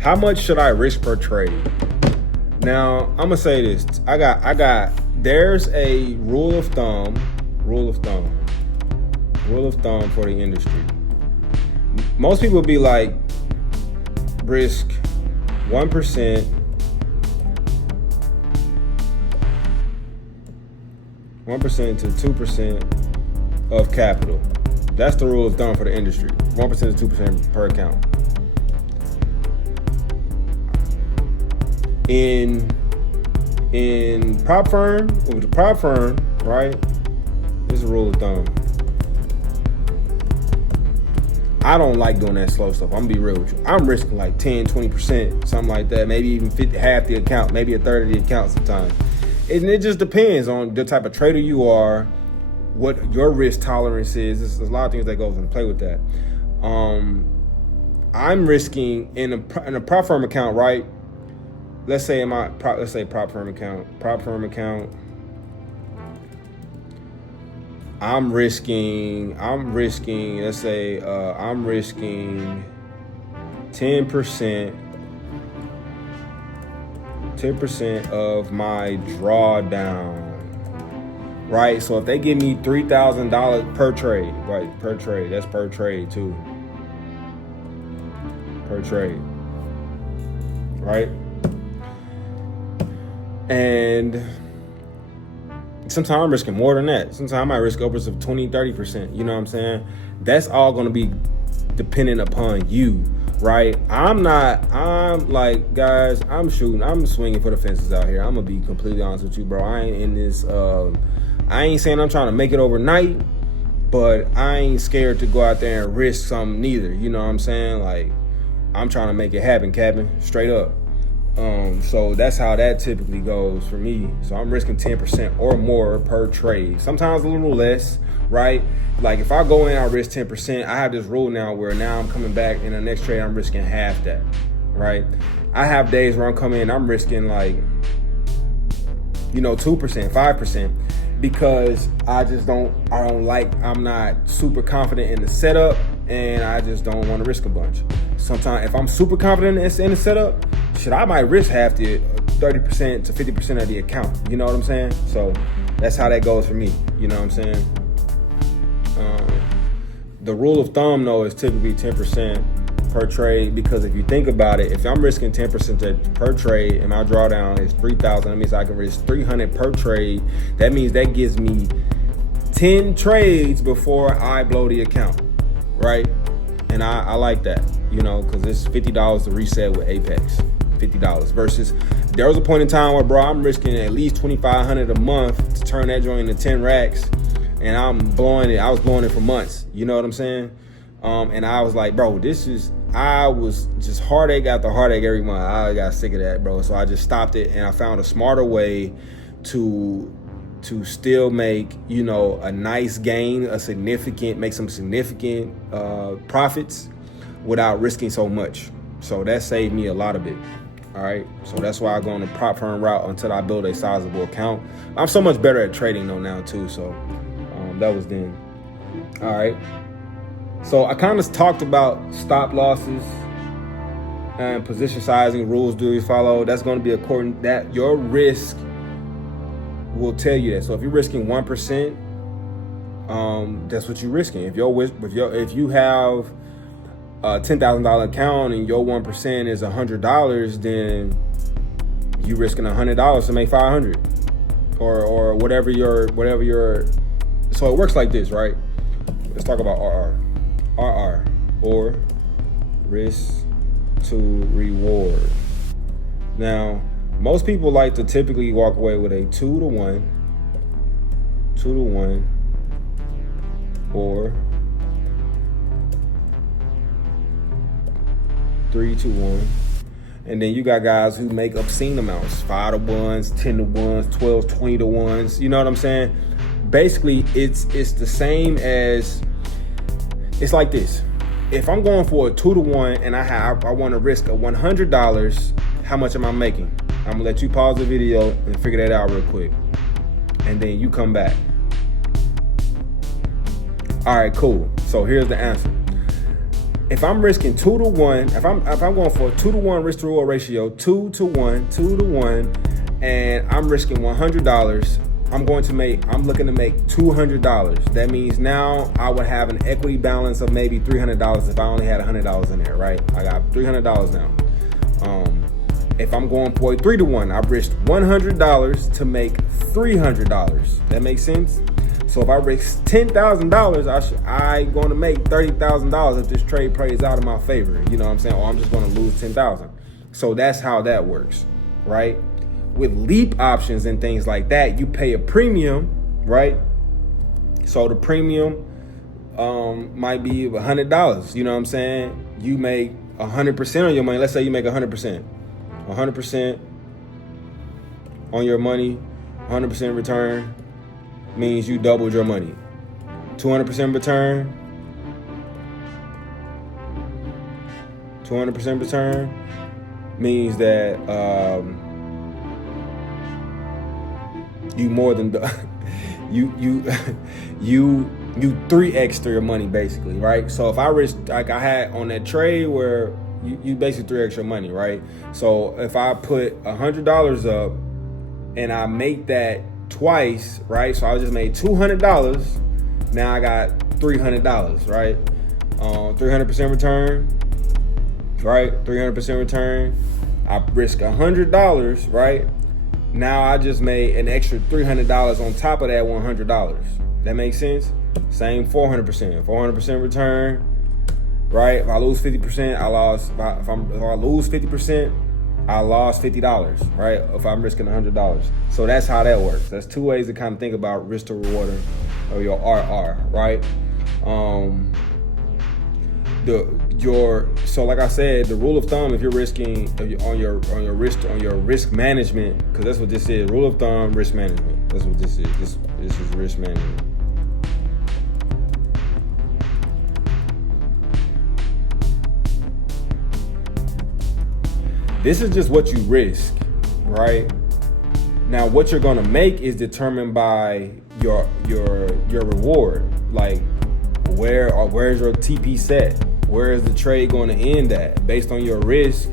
How much should I risk per trade? Now, I'm gonna say this. There's a rule of thumb for the industry. Most people be like, risk 1%, 1% to 2% of capital. That's the rule of thumb for the industry. 1% to 2% per account. In prop firm, with the prop firm, right? This is a rule of thumb. I don't like doing that slow stuff. I'm gonna be real with you. I'm risking like 10, 20%, something like that. Maybe even 50, half the account, maybe a third of the account sometimes. And it just depends on the type of trader you are, what your risk tolerance is. There's a lot of things that goes into play with that. I'm risking in a prop firm account, right? Let's say prop firm account. I'm risking, let's say, I'm risking 10% of my drawdown, right? So if they give me $3,000 per trade, right? Per trade, that's per trade too. Per trade, right? And sometimes I'm risking more than that. Sometimes I might risk upwards of 20, 30%. You know what I'm saying? That's all going to be dependent upon you, right? I'm like, guys, I'm swinging for the fences out here. I'm going to be completely honest with you, bro. I ain't in this, I ain't saying I'm trying to make it overnight, but I ain't scared to go out there and risk something neither. You know what I'm saying? Like, I'm trying to make it happen, Captain, straight up. So that's how that typically goes for me. So I'm risking 10% or more per trade. Sometimes a little less, right? Like if I go in, I risk 10%. I have this rule now where now I'm coming back in the next trade, I'm risking half that, right? I have days where I'm coming in, I'm risking like, 2%, 5%, because I'm not super confident in the setup and I just don't want to risk a bunch. Sometimes if I'm super confident in the setup, I might risk half the 30% to 50% of the account. You know what I'm saying? So that's how that goes for me. You know what I'm saying? The rule of thumb, though, is typically 10% per trade, because if you think about it, if I'm risking 10% per trade and my drawdown is 3,000, that means I can risk 300 per trade. That means that gives me 10 trades before I blow the account, right? And I like that, you know, because it's $50 to reset with Apex, $50 versus there was a point in time where, bro, I'm risking at least $2,500 a month to turn that joint into 10 racks, and I'm blowing it. I was blowing it for months, you know what I'm saying? And I was like, bro, I was just heartache after heartache every month. I got sick of that, bro. So I just stopped it, and I found a smarter way to still make, you know, a nice gain, make some significant profits without risking so much. So that saved me a lot of it. All right. So that's why I go on the prop firm route until I build a sizable account. I'm so much better at trading though now too. So that was then. All right. So I kind of talked about stop losses and position sizing rules. Do you follow? That's going to be according that your risk will tell you that. So if you're risking 1%, that's what you're risking. If you have a $10,000 account and your 1% is $100, then you risking $100 to make $500, or whatever your. So it works like this, right? Let's talk about RR, or risk to reward. Now, most people like to typically walk away with a 2-to-1, or 3-to-1. And then you got guys who make obscene amounts, 5-to-1s, 10-to-1s, 12, 20-to-1s. You know what I'm saying? Basically, it's the same as, it's like this. If I'm going for a 2-to-1 and I want to risk a $100, how much am I making? I'm gonna let you pause the video and figure that out real quick, and then you come back. All right, cool. So here's the answer. If I'm risking 2-to-1, if I'm going for a 2-to-1 risk to reward ratio, 2-to-1, and I'm risking $100, I'm looking to make $200. That means now I would have an equity balance of maybe $300 if I only had $100 in there, right? I got $300 now. If I'm going for a 3-to-1, I risked $100 to make $300. That makes sense? So if I risk $10,000, I'm going to make $30,000 if this trade plays out in my favor. You know what I'm saying? Or I'm just going to lose $10,000. So that's how that works, right? With leap options and things like that, you pay a premium, right? So the premium might be $100. You know what I'm saying? You make 100% on your money. Let's say you make 100%. 100% on your money, 100% return means you doubled your money. 200% return, 200% return means that you more than you 3x your money basically, right? So if I risk, like I had on that trade where you basically 3x your money, right? So if I put $100 up and I make that twice, right? So I just made $200. Now I got $300, right? 300% return, right? 300% return. I risk $100, right? Now I just made an extra $300 on top of that $100. That makes sense? Same 400% return. Right? If I lose 50%, I lost. If I lose 50%, I lost $50. Right? If I'm risking $100, so that's how that works. That's two ways to kind of think about risk to reward or your RR. Right? So like I said, the rule of thumb, if you're risking on your risk management, because that's what this is. Rule of thumb, risk management. That's what this is. This is risk management. This is just what you risk, right? Now, what you're gonna make is determined by your reward. Like, where's your TP set? Where is the trade going to end at? Based on your risk,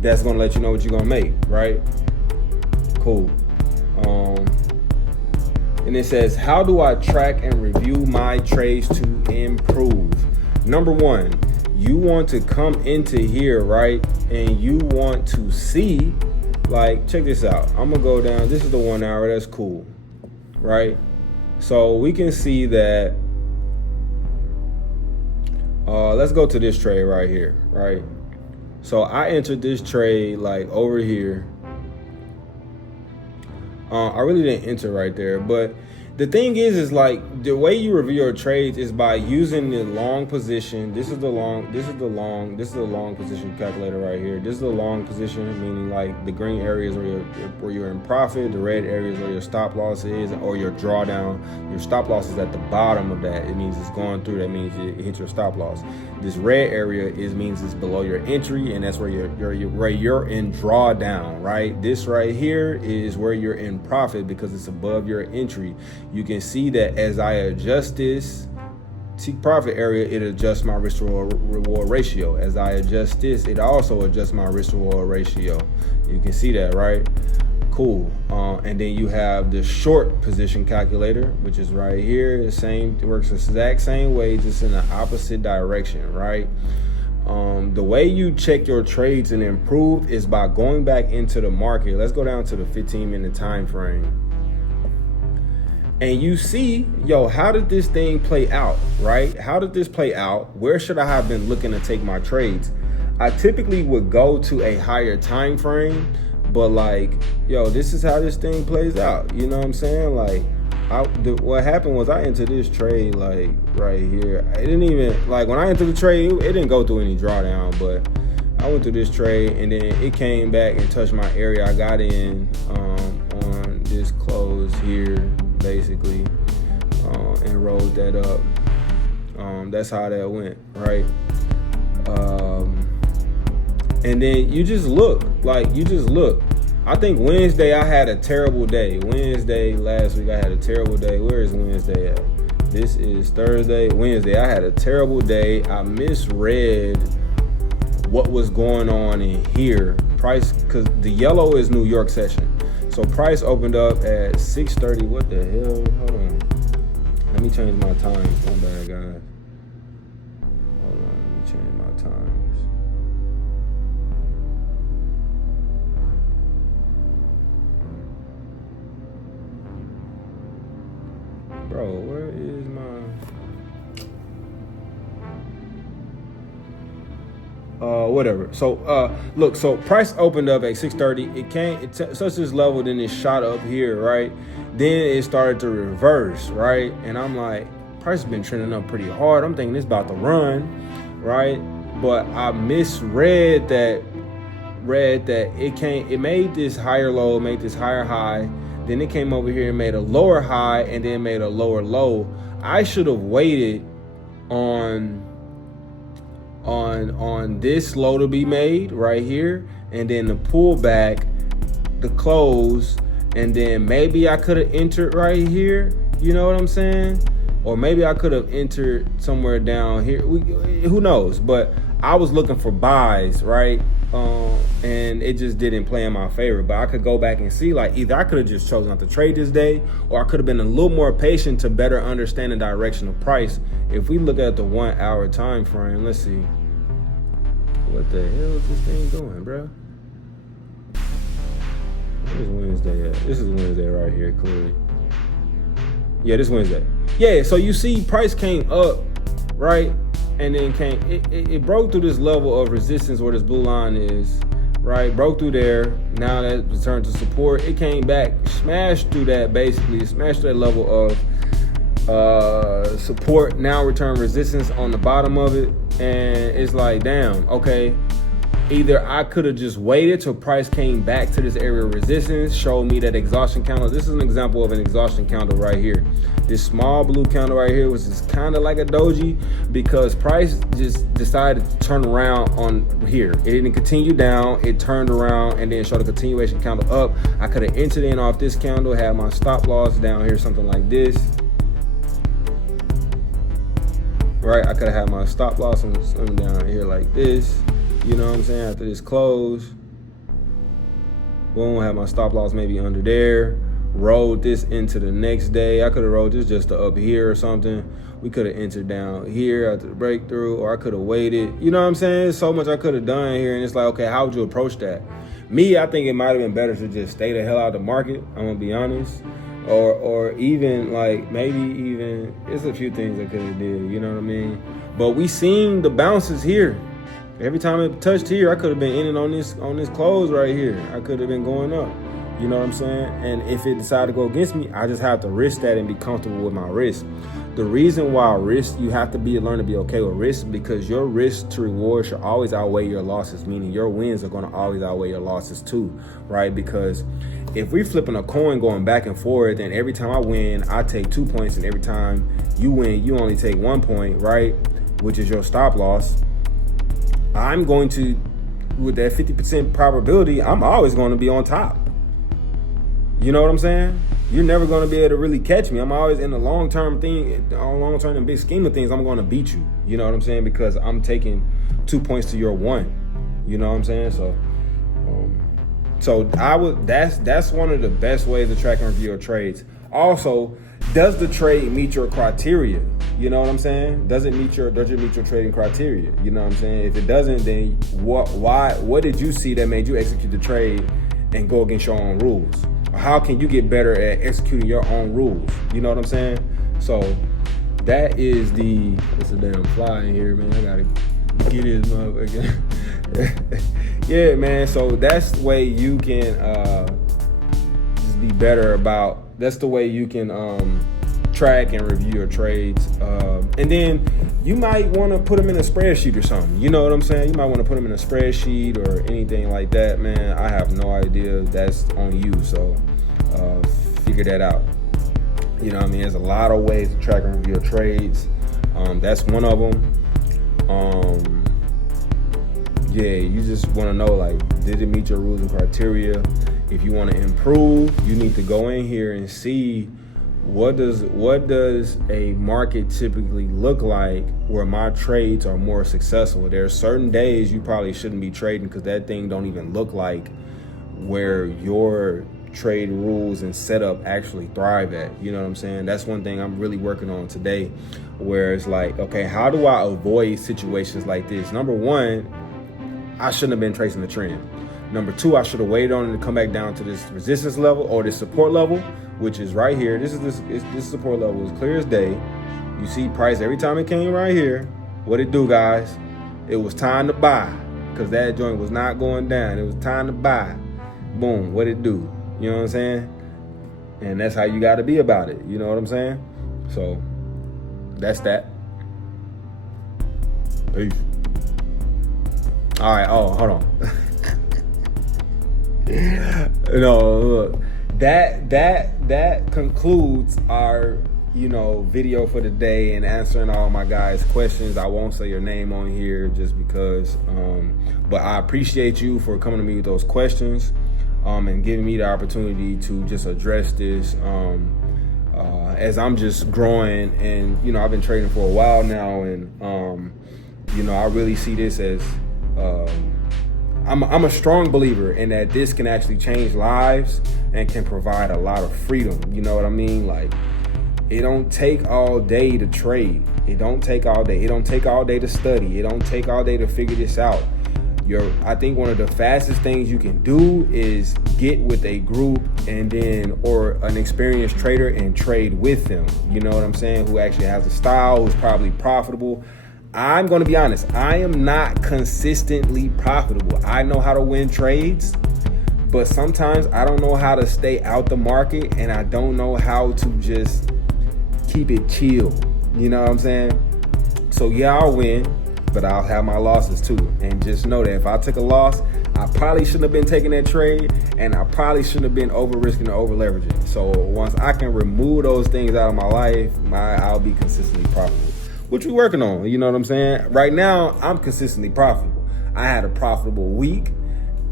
that's gonna let you know what you're gonna make, right? Cool. And it says, how do I track and review my trades to improve? Number one, you want to come into here, right? And you want to see, like, check this out. I'm gonna go down. This is the 1 hour. That's cool, right? So we can see that. Let's go to this trade right here, right? So I entered this trade like over here. I really didn't enter right there, but the thing is like the way you review your trades is by using the long position. This is the long position calculator right here. This is the long position, meaning like the green areas where you're in profit, the red areas where your stop loss is, or your drawdown. Your stop loss is at the bottom of that. It means it's going through. That means it hits your stop loss. This red area means it's below your entry, and that's where you're in drawdown, right? This right here is where you're in profit because it's above your entry. You can see that as I adjust this take profit area, it adjusts my risk to reward ratio. As I adjust this, it also adjusts my risk to reward ratio. You can see that, right? Cool. And then you have the short position calculator, which is right here. It works the exact same way, just in the opposite direction, right? The way you check your trades and improve is by going back into the market. Let's go down to the 15-minute time frame. And you see, how did this thing play out, right? How did this play out? Where should I have been looking to take my trades? I typically would go to a higher time frame, but like, this is how this thing plays out. You know what I'm saying? Like, what happened was I entered this trade like right here. It didn't even, like when I entered the trade, it didn't go through any drawdown, but I went through this trade and then it came back and touched my area I got in on this close here, basically, and rolled that up. That's how that went, right? And then you just look. I think Wednesday I had a terrible day. Wednesday last week I had a terrible day. Where is Wednesday at? This is Thursday. Wednesday I had a terrible day. I misread what was going on in here. Price, because the yellow is New York session. So price opened up at 6:30. What the hell? Hold on. Let me change my times. My bad, guys. Hold on. Let me change my times. Bro, where is my... whatever. So look, so price opened up at 6:30. It touched this level, then it shot up here, right? Then it started to reverse, right? And I'm like, price has been trending up pretty hard. I'm thinking it's about to run, right? But I misread that. It made this higher low, made this higher high. Then it came over here and made a lower high and then made a lower low. I should have waited on this low to be made right here, and then the pullback, the close, and then maybe I could have entered right here. You know what I'm saying? Or maybe I could have entered somewhere down here. Who knows? But I was looking for buys, right? And it just didn't play in my favor. But I could go back and see, like, either I could have just chosen not to trade this day, or I could have been a little more patient to better understand the direction of price. If we look at the 1 hour time frame, let's see. What the hell is this thing doing, bro? Where's Wednesday at? This is Wednesday right here, clearly. Yeah, this Wednesday. Yeah, so you see price came up, right? And then it broke through this level of resistance where this blue line is, right? Broke through there. Now that returned to support. It came back, smashed through that, basically. Smashed through that level of support. Now return resistance on the bottom of it. And it's like, damn, okay. Either I could have just waited till price came back to this area of resistance, showed me that exhaustion candle. This is an example of an exhaustion candle right here. This small blue candle right here was just kind of like a doji, because price just decided to turn around on here. It didn't continue down, it turned around and then showed a continuation candle up. I could have entered in off this candle, had my stop loss down here, something like this. Right, I could have had my stop loss on down here like this. You know what I'm saying? After this close, boom, have my stop loss maybe under there, rolled this into the next day. I could have rolled this just to up here or something. We could have entered down here after the breakthrough, or I could have waited. You know what I'm saying? There's so much I could have done here, and it's like, okay, how would you approach that? Me, I think it might have been better to just stay the hell out of the market. I'm gonna be honest. Or even like maybe even it's a few things I could have did, you know what I mean? But we seen the bounces here. Every time it touched here, I could have been in it on this close right here. I could have been going up. You know what I'm saying? And if it decided to go against me, I just have to risk that and be comfortable with my risk. The reason why risk, you have to learn to be okay with risk, because your risk to reward should always outweigh your losses, meaning your wins are going to always outweigh your losses too, right? Because if we flipping a coin going back and forth, and every time I win, I take 2 points, and every time you win, you only take 1 point, right? Which is your stop loss. I'm going to, with that 50% probability, I'm always going to be on top. You know what I'm saying? You're never going to be able to really catch me. I'm always in the long-term and big scheme of things, I'm going to beat you. You know what I'm saying? Because I'm taking 2 points to your 1. You know what I'm saying? That's one of the best ways to track and review your trades. Also, does the trade meet your criteria? You know what I'm saying? Does it meet your trading criteria? You know what I'm saying? If it doesn't, then what did you see that made you execute the trade and go against your own rules? How can you get better at executing your own rules? You know what I'm saying? So that is it's a damn fly in here, man. I gotta get this motherfucker. Yeah, man. So that's the way you can just be better about. That's the way you can track and review your trades. And then you might want to put them in a spreadsheet or something. You know what I'm saying? You might want to put them in a spreadsheet or anything like that, man. I have no idea. That's on you. So figure that out. You know what I mean? There's a lot of ways to track and review your trades. That's one of them. Yeah, you just want to know, like, did it meet your rules and criteria? If you want to improve, you need to go in here and see what does a market typically look like where my trades are more successful. There are certain days you probably shouldn't be trading because that thing don't even look like where your trade rules and setup actually thrive at. You know what I'm saying? That's one thing I'm really working on today, where it's like, okay, how do I avoid situations like this? Number one, I shouldn't have been tracing the trend. Number two, I should have waited on it to come back down to this resistance level or this support level, which is right here. This support level is clear as day. You see price every time it came right here. What it do, guys? It was time to buy because that joint was not going down. It was time to buy. Boom, what it do? You know what I'm saying? And that's how you got to be about it. You know what I'm saying? So that's that. Peace. All right. Oh, hold on. No, look. That concludes our video for the day and answering all my guys' questions. I won't say your name on here just because, but I appreciate you for coming to me with those questions and giving me the opportunity to just address this as I'm just growing. And I've been trading for a while now, and I really see this as I'm a strong believer in that this can actually change lives and can provide a lot of freedom. You know what I mean? Like, it don't take all day to trade. It don't take all day. It don't take all day to study. It don't take all day to figure this out. I think one of the fastest things you can do is get with a group or an experienced trader and trade with them. You know what I'm saying? Who actually has a style, who's probably profitable. I'm going to be honest. I am not consistently profitable. I know how to win trades, but sometimes I don't know how to stay out the market, and I don't know how to just keep it chill. You know what I'm saying? So yeah, I'll win, but I'll have my losses too. And just know that if I took a loss, I probably shouldn't have been taking that trade, and I probably shouldn't have been over risking or over leveraging. So once I can remove those things out of my life, I'll be consistently profitable. Which we're working on, you know what I'm saying? Right now, I'm consistently profitable. I had a profitable week,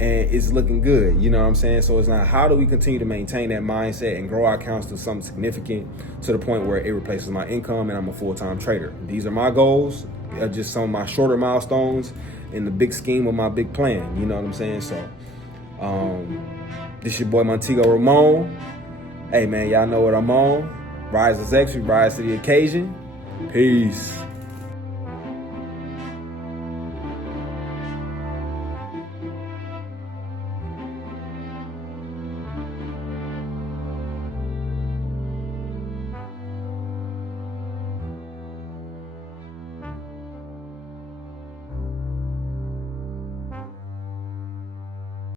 and it's looking good, you know what I'm saying? So it's not, how do we continue to maintain that mindset and grow our accounts to something significant to the point where it replaces my income and I'm a full-time trader? These are my goals, just some of my shorter milestones in the big scheme of my big plan, you know what I'm saying? So this your boy Montego Ramon. Hey, man, y'all know what I'm on. Rise as X, we rise to the occasion. Peace.